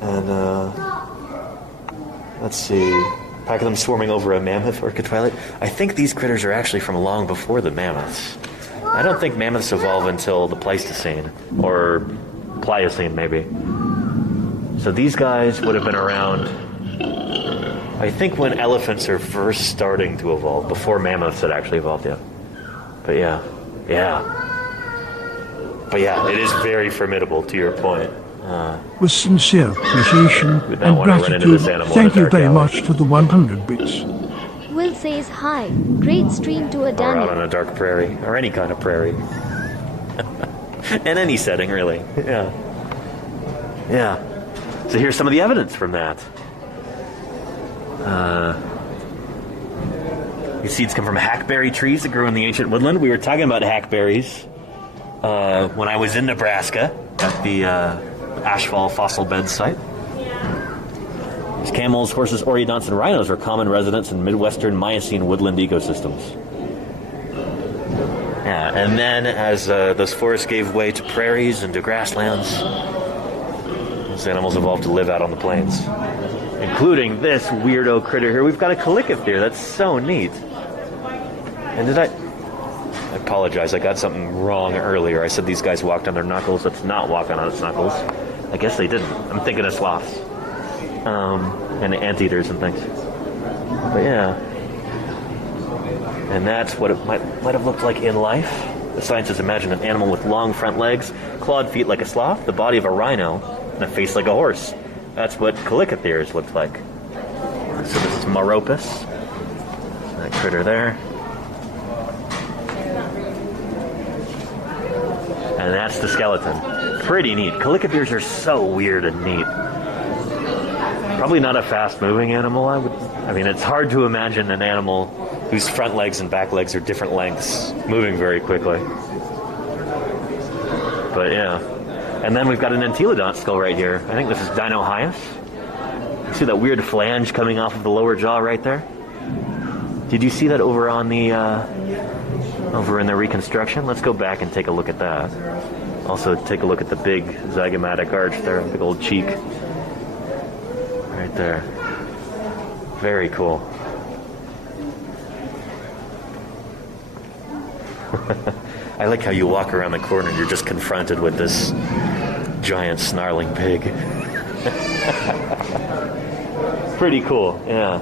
And, let's see. Pack of them swarming over a mammoth orchid twilight. I think these critters are actually from long before the mammoths. I don't think mammoths evolve until the Pleistocene, or Pliocene maybe. So these guys would have been around, I think, when elephants are first starting to evolve, before mammoths had actually evolved yet. But yeah. But yeah, it is very formidable, to your point. With sincere appreciation and gratitude, thank you very much to the 100 bits. Will says hi. Great stream to a Or out Daniel. on a dark prairie, or any kind of prairie. In any setting, really. Yeah. So here's some of the evidence from that. These seeds come from hackberry trees that grew in the ancient woodland. We were talking about hackberries when I was in Nebraska at the Ashfall fossil bed site. These camels, horses, orthodonts, and rhinos are common residents in Midwestern Miocene woodland ecosystems. Yeah, and then as those forests gave way to prairies and to grasslands, those animals evolved to live out on the plains, including this weirdo critter here. We've got a calicothere. That's so neat. And I apologize, I got something wrong earlier. I said these guys walked on their knuckles. That's not walking on its knuckles. I guess they didn't. I'm thinking of sloths. And anteaters and things. But yeah. And that's what it might have looked like in life. The scientists imagined an animal with long front legs, clawed feet like a sloth, the body of a rhino, and a face like a horse. That's what calicotheres looked like. So this is Meropus. That critter there. And that's the skeleton. Pretty neat. Calicotheres are so weird and neat. Probably not a fast-moving animal. I mean, it's hard to imagine an animal whose front legs and back legs are different lengths moving very quickly. But yeah. And then we've got an entelodont skull right here. I think this is Dinohyus. You see that weird flange coming off of the lower jaw right there? Did you see that over on the over in the reconstruction? Let's go back and take a look at that. Also take a look at the big zygomatic arch there, big old cheek. Right there. Very cool. I like how you walk around the corner and you're just confronted with this giant snarling pig. Pretty cool, yeah.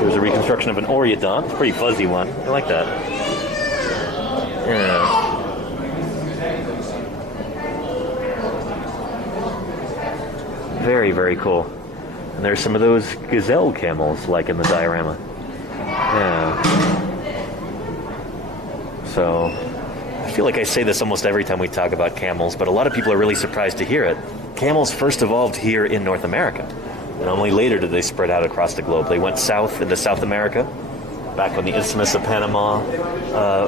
There's a reconstruction of an Oreodont. It's a pretty fuzzy one. I like that. Yeah. Very, very cool. And there's some of those gazelle camels, like in the diorama. Yeah. So, I feel like I say this almost every time we talk about camels, but a lot of people are really surprised to hear it. Camels first evolved here in North America, and only later did they spread out across the globe. They went south into South America, back when the Isthmus of Panama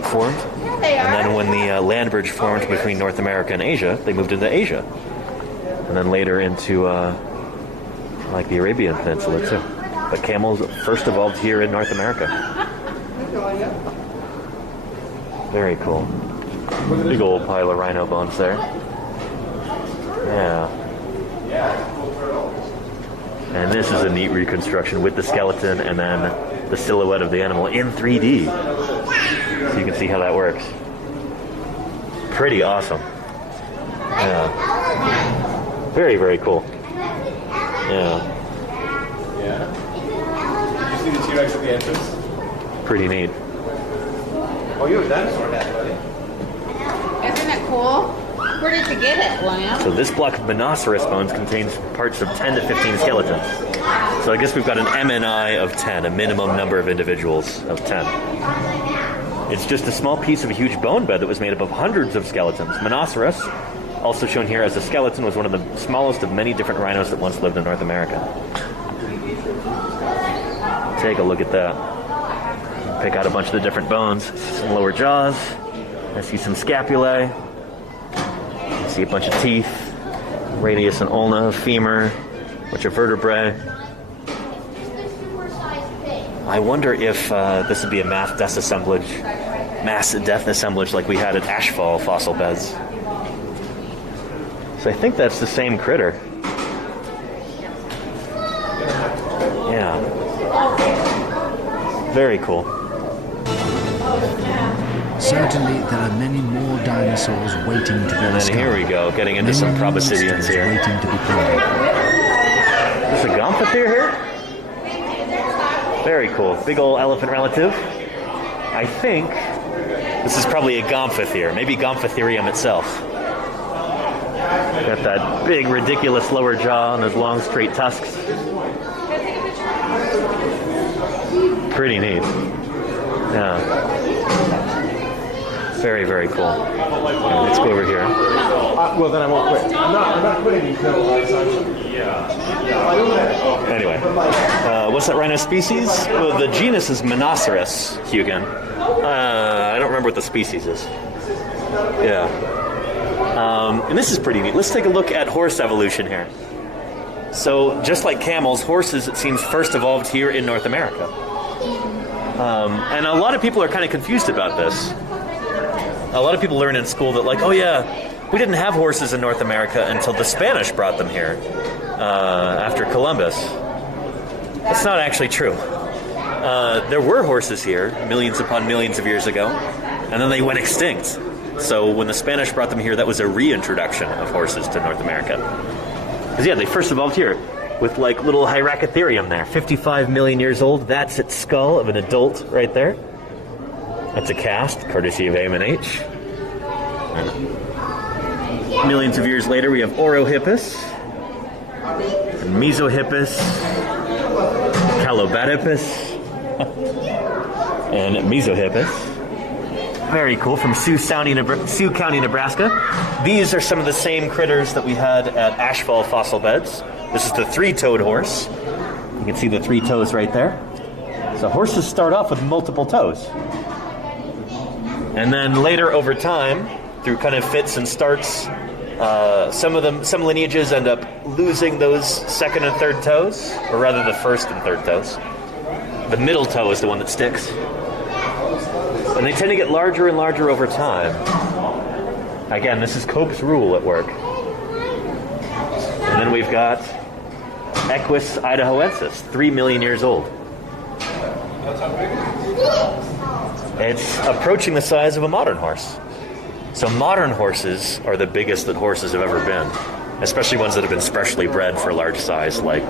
formed. And then when the land bridge formed between North America and Asia, they moved into Asia. And then later into, like, the Arabian Peninsula, too. But camels first evolved here in North America. Very cool. Big old pile of rhino bones there. Yeah. And this is a neat reconstruction with the skeleton and then the silhouette of the animal in 3D. So you can see how that works. Pretty awesome. Yeah. Very, very cool. Yeah. Yeah. Did you see the T-Rex at the entrance? Pretty neat. Oh, you're a dinosaur dad, buddy. Isn't it cool? Where did you get it, William? So this block of Monoceros bones contains parts of 10 to 15 skeletons. So I guess we've got an MNI of 10, a minimum number of individuals of 10. It's just a small piece of a huge bone bed that was made up of hundreds of skeletons. Monoceros, also shown here as a skeleton, was one of the smallest of many different rhinos that once lived in North America. Take a look at that. Pick out a bunch of the different bones. Some lower jaws. I see some scapulae. I see a bunch of teeth. Radius and ulna, femur, a bunch of vertebrae. I wonder if this would be a mass death assemblage like we had at Ashfall fossil beds. So I think that's the same critter. Yeah. Very cool. Certainly, there are many more dinosaurs waiting to be And then here we go, getting into some proboscideans here. Waiting to be proven. Is this a Gomphotherium here? Very cool. Big old elephant relative. I think this is probably a Gomphotherium, maybe Gomphotherium itself. Got that big, ridiculous lower jaw and those long, straight tusks. Pretty neat. Yeah. Very, very cool. Yeah, let's go over here. Well, then I won't quit. I'm not quitting until Anyway, what's that rhino species? Well, the genus is Monoceros, Hugin. I don't remember what the species is. Yeah. And this is pretty neat. Let's take a look at horse evolution here. So, just like camels, horses, it seems, first evolved here in North America. And a lot of people are kind of confused about this. A lot of people learn in school that, like, oh yeah, we didn't have horses in North America until the Spanish brought them here after Columbus. That's not actually true. There were horses here millions upon millions of years ago, and then they went extinct. So when the Spanish brought them here, that was a reintroduction of horses to North America. Because yeah, they first evolved here with like little Hyracotherium there, 55 million years old. That's its skull of an adult right there. That's a cast, courtesy of A&H. And millions of years later, we have Orohippus, and Mesohippus, Calobatypus, and Mesohippus. Very cool, from Sioux County, Nebraska. These are some of the same critters that we had at Ashfall fossil beds. This is the three-toed horse. You can see the three toes right there. So horses start off with multiple toes. And then later over time, through kind of fits and starts, some lineages end up losing those second and third toes, or rather the first and third toes. The middle toe is the one that sticks. And they tend to get larger and larger over time. Again, this is Cope's rule at work. And then we've got Equus idahoensis, 3 million years old. It's approaching the size of a modern horse. So modern horses are the biggest that horses have ever been, especially ones that have been specially bred for large size, like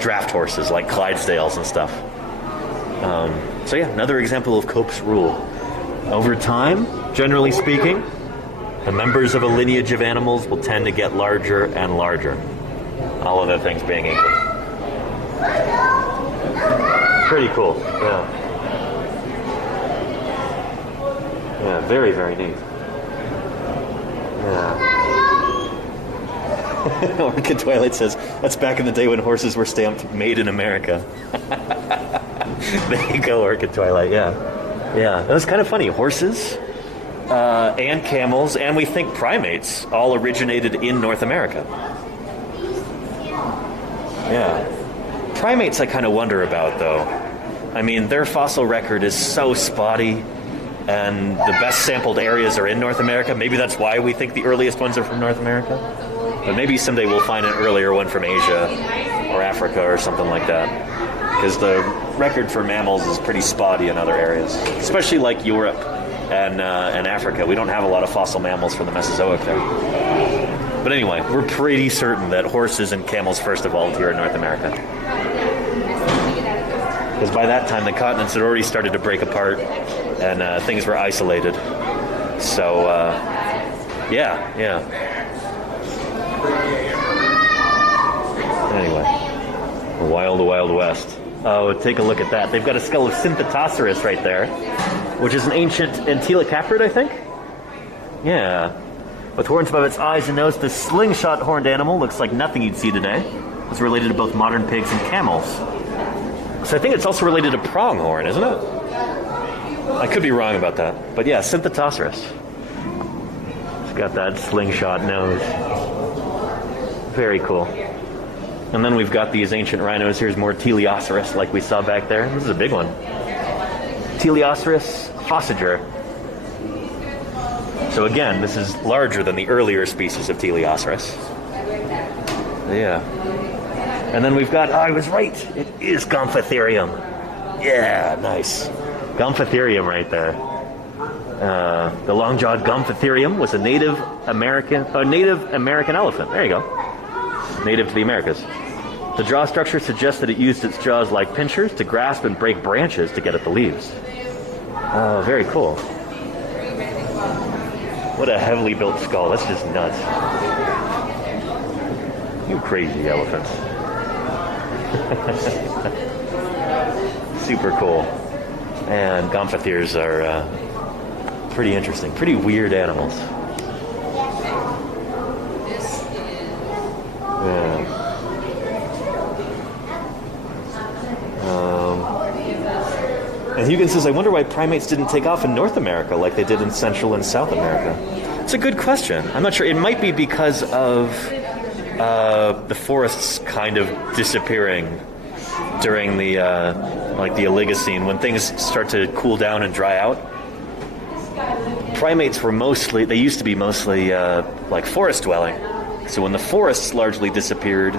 draft horses, like Clydesdales and stuff. So yeah, another example of Cope's rule. Over time, generally speaking, the members of a lineage of animals will tend to get larger and larger. All other things being equal. Pretty cool, yeah. Yeah, very, very neat. Yeah. Orchid Twilight says, that's back in the day when horses were stamped made in America. There you go, Orchid Twilight, yeah. Yeah, that was kind of funny. Horses and camels, and we think primates, all originated in North America. Yeah. Primates I kind of wonder about, though. I mean, their fossil record is so spotty, and the best sampled areas are in North America. Maybe that's why we think the earliest ones are from North America. But maybe someday we'll find an earlier one from Asia or Africa or something like that. Because the record for mammals is pretty spotty in other areas, especially like Europe and Africa. We don't have a lot of fossil mammals from the Mesozoic there. But anyway, we're pretty certain that horses and camels first evolved here in North America. because by that time the continents had already started to break apart and things were isolated. So, yeah. Anyway, wild, wild west. Oh, take a look at that. They've got a skull of Synthetosaurus right there, which is an ancient antilocaprid, I think? Yeah. With horns above its eyes and nose, this slingshot horned animal looks like nothing you'd see today. It's related to both modern pigs and camels. So I think it's also related to pronghorn, isn't it? I could be wrong about that. But yeah, Synthetosaurus. It's got that slingshot nose. Very cool. And then we've got these ancient rhinos. Here's more Teleosaurus like we saw back there. This is a big one. Teleosaurus fossiger. So again, this is larger than the earlier species of Teleosaurus. Yeah. And then we've got, I was right, it is Gomphotherium. Yeah, nice. Gomphotherium right there. The long-jawed Gomphotherium was a Native American elephant. There you go. Native to the Americas. The jaw structure suggests that it used its jaws like pinchers to grasp and break branches to get at the leaves. Oh, very cool. What a heavily built skull. That's just nuts. You crazy elephants. Super cool. And Gomphotheres are pretty interesting. Pretty weird animals. Yeah. And Huygens says, I wonder why primates didn't take off in North America like they did in Central and South America. It's a good question. I'm not sure. It might be because of the forests kind of disappearing during the the Oligocene, when things start to cool down and dry out. Primates were they used to be mostly like forest dwelling. So when the forests largely disappeared,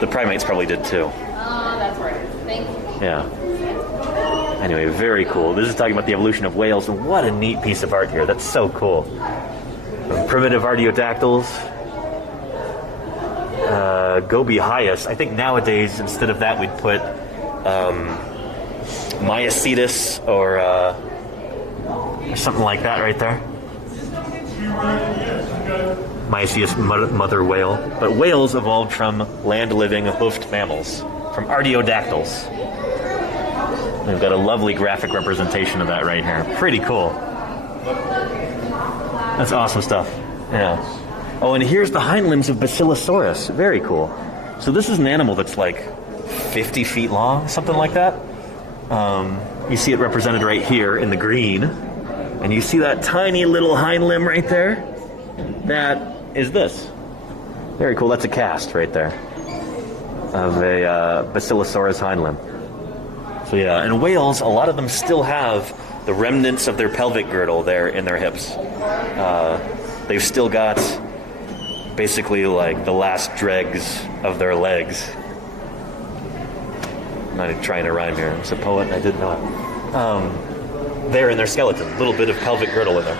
the primates probably did too. That's right. Thank you. Yeah. Anyway, very cool. This is talking about the evolution of whales, and what a neat piece of art here. That's so cool. Primitive artiodactyls. Gobihyus. I think nowadays, instead of that, we'd put Myocetus or something like that right there. Myocetus mother whale. But whales evolved from land-living hoofed mammals, from artiodactyls. We've got a lovely graphic representation of that right here. Pretty cool. That's awesome stuff. Yeah. Oh, and here's the hind limbs of Basilosaurus. Very cool. So this is an animal that's like 50 feet long, something like that. You see it represented right here in the green. And you see that tiny little hind limb right there? That is this. Very cool. That's a cast right there of a Basilosaurus hind limb. So yeah, and whales, a lot of them still have the remnants of their pelvic girdle there in their hips. They've still got basically like the last dregs of their legs. I'm not trying to rhyme here. I'm a poet and I didn't know it. There in their skeleton, a little bit of pelvic girdle in there.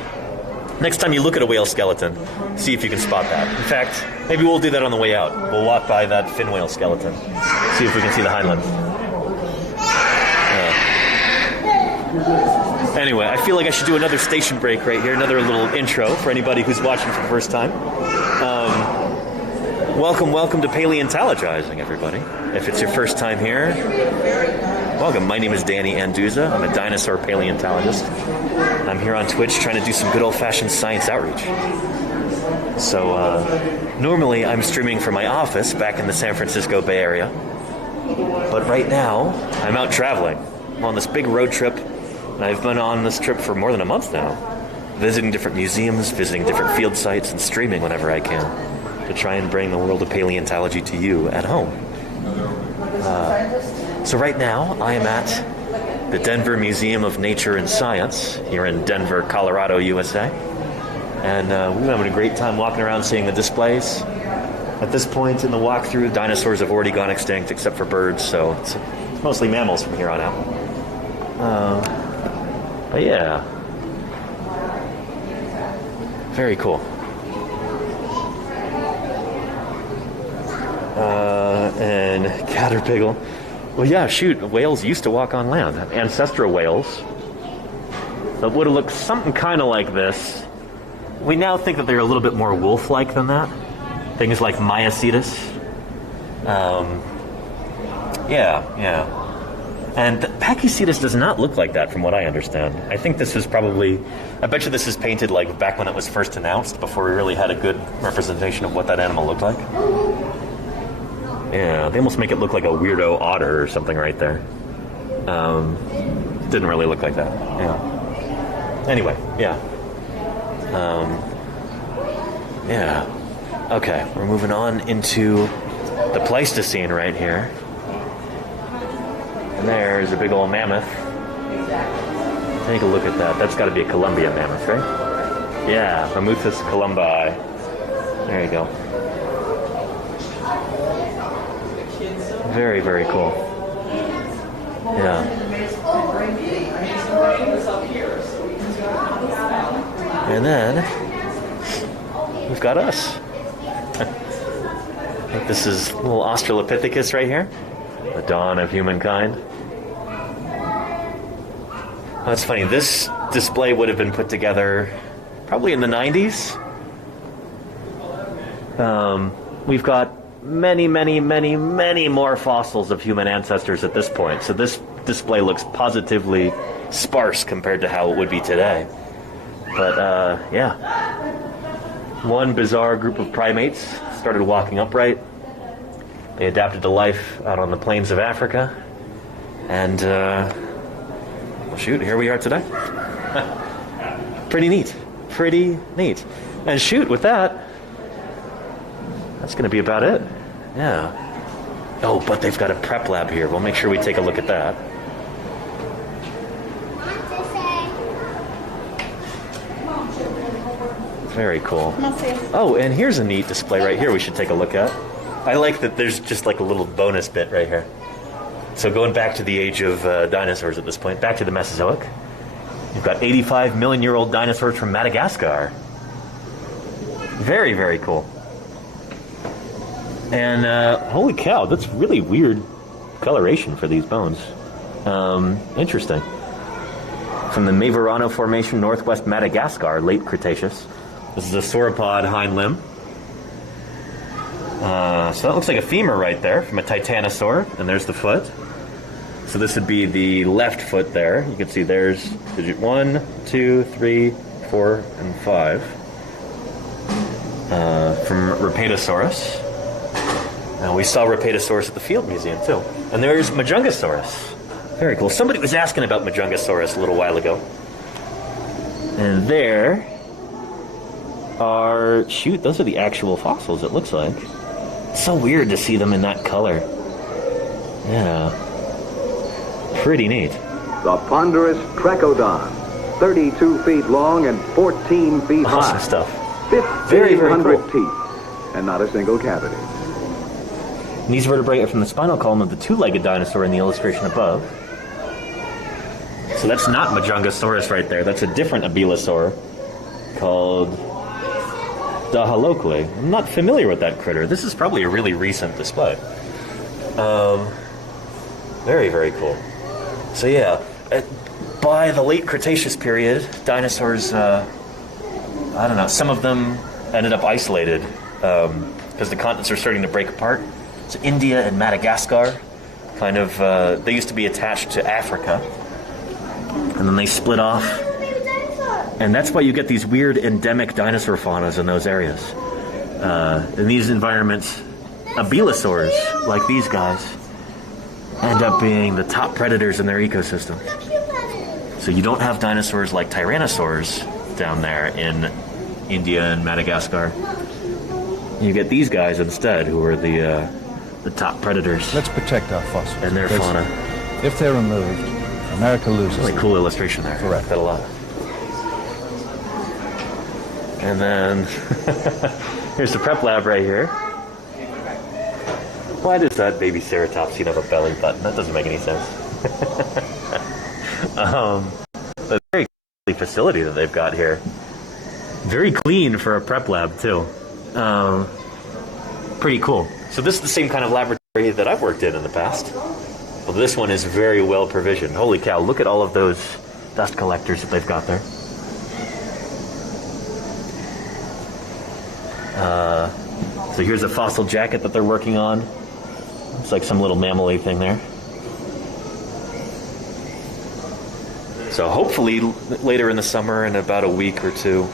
Next time you look at a whale skeleton, see if you can spot that. In fact, maybe we'll do that on the way out. We'll walk by that fin whale skeleton, see if we can see the hind limbs. Anyway, I feel like I should do another station break right here, another little intro for anybody who's watching for the first time. Welcome to Paleontologizing, everybody. If it's your first time here, welcome. My name is Danny Anduza. I'm a dinosaur paleontologist. I'm here on Twitch trying to do some good old-fashioned science outreach. So, normally I'm streaming from my office back in the San Francisco Bay Area. But right now, I'm out traveling. I'm on this big road trip, and I've been on this trip for more than a month now, visiting different museums, visiting different field sites, and streaming whenever I can to try and bring the world of paleontology to you at home. So right now, I am at the Denver Museum of Nature and Science here in Denver, Colorado, USA. And we're having a great time walking around seeing the displays. At this point in the walkthrough, dinosaurs have already gone extinct except for birds, so it's mostly mammals from here on out. But yeah. Very cool. And Caterpillar. Well, yeah, shoot, whales used to walk on land. Ancestral whales that would have looked something kind of like this. We now think that they're a little bit more wolf-like than that. Things like Myocetus. Yeah. And Pachycetus does not look like that from what I understand. I think this is probably, I bet you this is painted like back when it was first announced, before we really had a good representation of what that animal looked like. Yeah, they almost make it look like a weirdo otter or something right there. Didn't really look like that. Yeah. Anyway, yeah. Yeah. Okay, we're moving on into the Pleistocene right here. And there's a big old mammoth. Take a look at that. That's got to be a Columbian mammoth, right? Yeah, Mammuthus columbi. There you go. Very, very cool. Yeah. And then we've got us. I think this is little Australopithecus right here. The dawn of humankind. Oh, it's funny. This display would have been put together probably in the 90s. We've got many more fossils of human ancestors at this point. So this display looks positively sparse compared to how it would be today. But yeah. One bizarre group of primates started walking upright. They adapted to life out on the plains of Africa. And, well, shoot, here we are today. Pretty neat. Pretty neat. And shoot, with that, that's going to be about it. Yeah. Oh, but they've got a prep lab here. We'll make sure we take a look at that. Very cool. Oh, and here's a neat display right here we should take a look at. I like that there's just like a little bonus bit right here. So going back to the age of dinosaurs at this point, back to the Mesozoic, you've got 85 million year old dinosaurs from Madagascar. Very, very cool. And holy cow, that's really weird coloration for these bones. Interesting. From the Mavorano Formation, northwest Madagascar, late Cretaceous. This is a sauropod hind limb. So that looks like a femur right there from a titanosaur, and there's the foot. So this would be the left foot there. You can see there's digit 1, 2, 3, 4, and 5 from Rapatosaurus. And we saw Rapatosaurus at the Field Museum too. And there's Majungasaurus. Very cool. Somebody was asking about Majungasaurus a little while ago. And there are, shoot, those are the actual fossils, it looks like. It's so weird to see them in that color. Yeah. Pretty neat. The ponderous Trachodon, 32 feet long and 14 feet high. Awesome stuff. 1,500 teeth, and not a single cavity. And these vertebrae are from the spinal column of the two-legged dinosaur in the illustration above. So that's not Majungasaurus right there. That's a different abylosaur called Dahalocle. I'm not familiar with that critter. This is probably a really recent display. Very, very cool. So yeah, by the late Cretaceous period, dinosaurs, I don't know, some of them ended up isolated because the continents are starting to break apart. So India and Madagascar, kind of, they used to be attached to Africa, and then they split off. And that's why you get these weird endemic dinosaur faunas in those areas. In these environments, abylosaurs, like these guys, end up being the top predators in their ecosystem. So you don't have dinosaurs like tyrannosaurs down there in India and Madagascar. You get these guys instead, who are the top predators. Let's protect our fossils. And their fauna. If they're removed, America loses. Really cool illustration there. Correct. I like that a lot. And then here's the prep lab right here. Why does that baby ceratopsian have a belly button? That doesn't make any sense. A very cool facility that they've got here. Very clean for a prep lab too. Pretty cool. So this is the same kind of laboratory that I've worked in the past. Well, this one is very well provisioned. Holy cow, look at all of those dust collectors that they've got there. So here's a fossil jacket that they're working on. Looks like some little mammal-y thing there. So hopefully later in the summer, in about a week or two,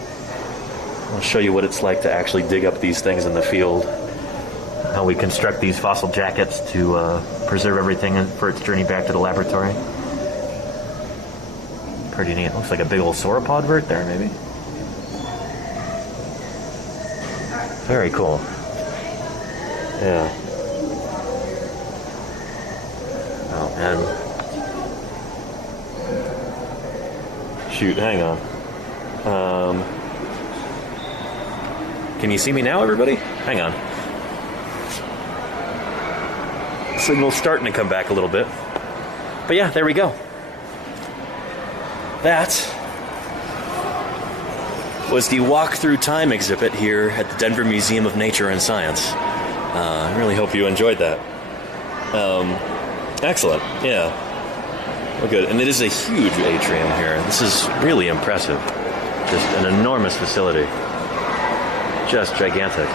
I'll show you what it's like to actually dig up these things in the field. How we construct these fossil jackets to preserve everything for its journey back to the laboratory. Pretty neat. Looks like a big old sauropod vert there, maybe. Very cool. Yeah. Oh, man. Shoot, hang on. Can you see me now, everybody? Hang on. Signal's starting to come back a little bit. But yeah, there we go. That was the Walk Through Time exhibit here at the Denver Museum of Nature and Science. I really hope you enjoyed that. Excellent, yeah. Well, good. And it is a huge atrium here. This is really impressive. Just an enormous facility. Just gigantic.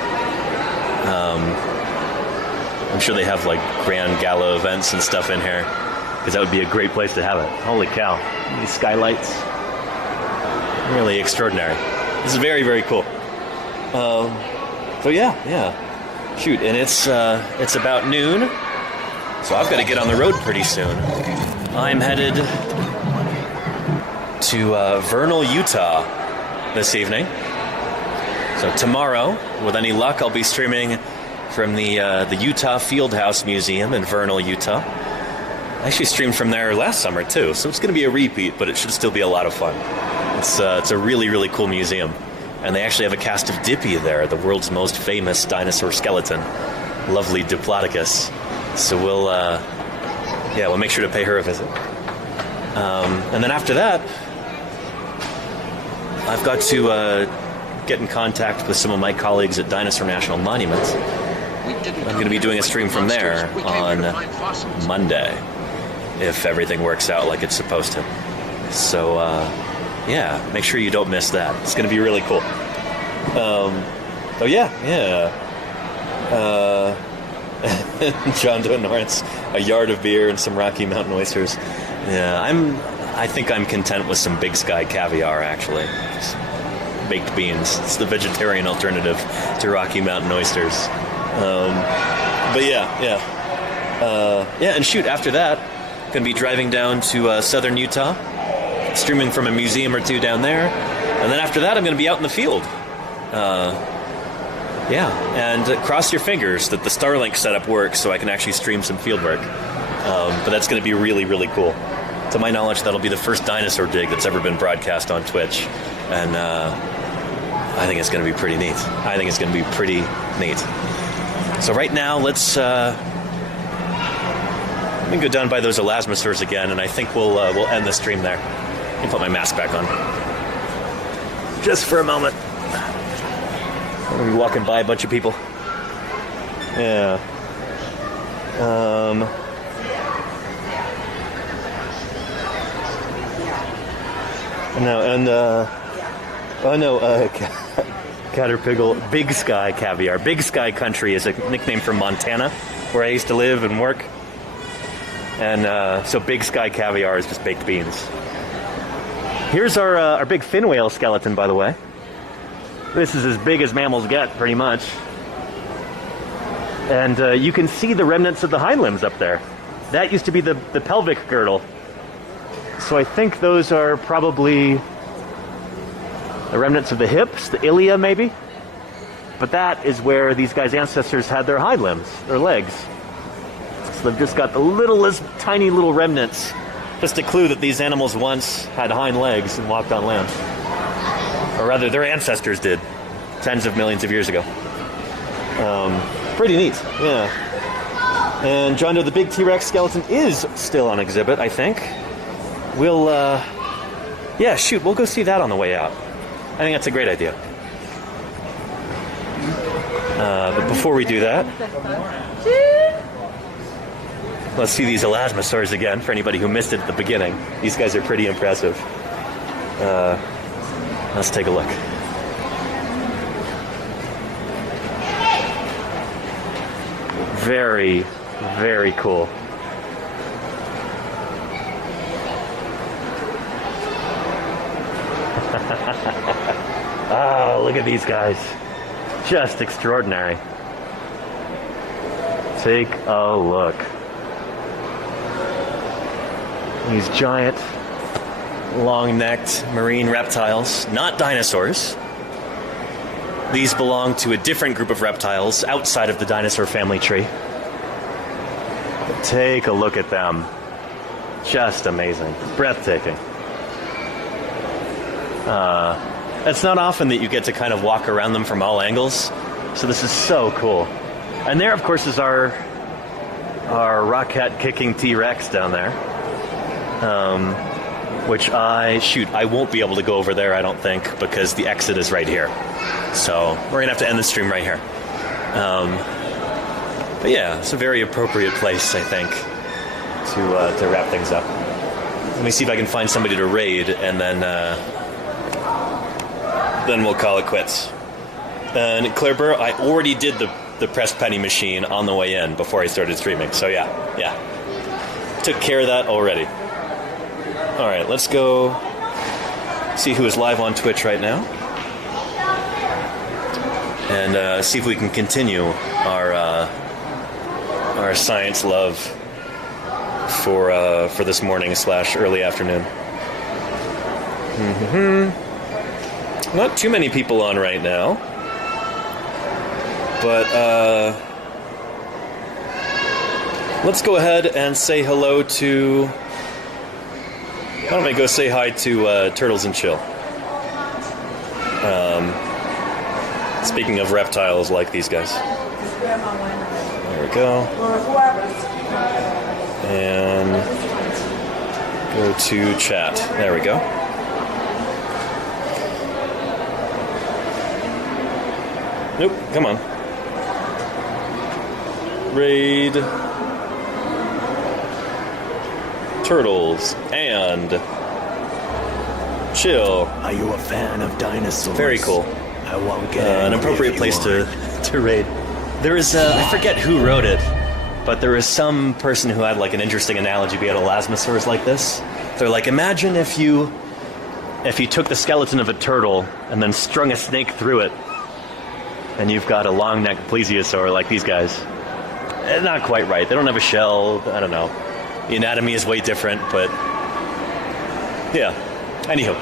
I'm sure they have like grand gala events and stuff in here, because that would be a great place to have it. Holy cow. These skylights. Really extraordinary. This is very, very cool. So yeah. Shoot, and it's about noon, so I've got to get on the road pretty soon. I'm headed to Vernal, Utah this evening. So tomorrow, with any luck, I'll be streaming from the Utah Fieldhouse Museum in Vernal, Utah. I actually streamed from there last summer too, so it's going to be a repeat, but it should still be a lot of fun. It's a really, really cool museum. And they actually have a cast of Dippy there, the world's most famous dinosaur skeleton. Lovely Diplodocus. So we'll make sure to pay her a visit. And then after that, I've got to get in contact with some of my colleagues at Dinosaur National Monuments. I'm going to be doing a stream from there on Monday, if everything works out like it's supposed to. So, make sure you don't miss that. It's going to be really cool. John Doe Norris, a yard of beer and some Rocky Mountain oysters. Yeah, I think I'm content with some Big Sky caviar, actually. Just baked beans. It's the vegetarian alternative to Rocky Mountain oysters. And shoot, after that, going to be driving down to southern Utah, streaming from a museum or two down there, and then after that I'm going to be out in the field. And cross your fingers that the Starlink setup works so I can actually stream some field work. But that's going to be really, really cool. To my knowledge, that'll be the first dinosaur dig that's ever been broadcast on Twitch, and I think it's going to be pretty neat. So right now, let me go down by those elasmosaurs again, and I think we'll end the stream there. Let me put my mask back on. Just for a moment. I'm going to be walking by a bunch of people. Yeah. Caterpillar, Big Sky caviar. Big Sky Country is a nickname from Montana, where I used to live and work. And so Big Sky caviar is just baked beans. Here's our big fin whale skeleton, by the way. This is as big as mammals get, pretty much. And you can see the remnants of the hind limbs up there. That used to be the pelvic girdle. So I think those are probably the remnants of the hips, the ilia maybe. But that is where these guys' ancestors had their hind limbs, their legs. So they've just got the littlest, tiny little remnants. Just a clue that these animals once had hind legs and walked on land. Or rather, their ancestors did, tens of millions of years ago. Pretty neat, yeah. And John Doe, the big T-Rex skeleton is still on exhibit, I think. We'll go see that on the way out. I think that's a great idea. But before we do that, Let's see these elasmosaurs again for anybody who missed it at the beginning. These guys are pretty impressive. Let's take a look. Very, very cool. Oh, look at these guys. Just extraordinary. Take a look. These giant, long-necked marine reptiles, not dinosaurs. These belong to a different group of reptiles outside of the dinosaur family tree. But take a look at them. Just amazing. Breathtaking. It's not often that you get to kind of walk around them from all angles, so this is so cool. And there, of course, is our rocket-kicking T-Rex down there. Which I won't be able to go over there, I don't think, because the exit is right here. So we're gonna have to end the stream right here. But yeah, it's a very appropriate place, I think, to wrap things up. Let me see if I can find somebody to raid, and then we'll call it quits. And Claire Burr, I already did the pressed penny machine on the way in before I started streaming. So yeah. Took care of that already. All right, let's go see who is live on Twitch right now, and see if we can continue our science love for this morning / early afternoon. Not too many people on right now, but let's go ahead and say hello to... Why don't I go say hi to Turtles and Chill? Speaking of reptiles like these guys. There we go. And go to chat. There we go. Nope, come on. Raid Turtles and Chill. Are you a fan of dinosaurs? Very cool. I won't get an appropriate place to raid. There is I forget who wrote it, but there was some person who had like an interesting analogy about elasmosaurs like this. They're like, imagine if you took the skeleton of a turtle and then strung a snake through it, and you've got a long-necked plesiosaur like these guys. Not quite right. They don't have a shell. I don't know. The anatomy is way different, but yeah. Anywho.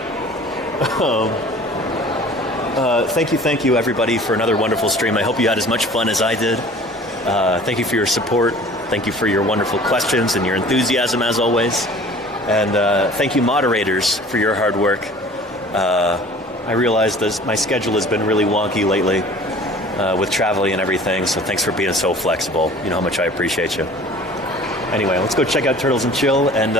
Thank you, everybody, for another wonderful stream. I hope you had as much fun as I did. Thank you for your support. Thank you for your wonderful questions and your enthusiasm, as always. And thank you, moderators, for your hard work. I realize my schedule has been really wonky lately with traveling and everything, so thanks for being so flexible. You know how much I appreciate you. Anyway, let's go check out Turtles and Chill, and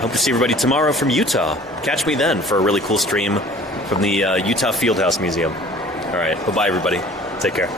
hope to see everybody tomorrow from Utah. Catch me then for a really cool stream from the Utah Fieldhouse Museum. All right, bye-bye, everybody. Take care.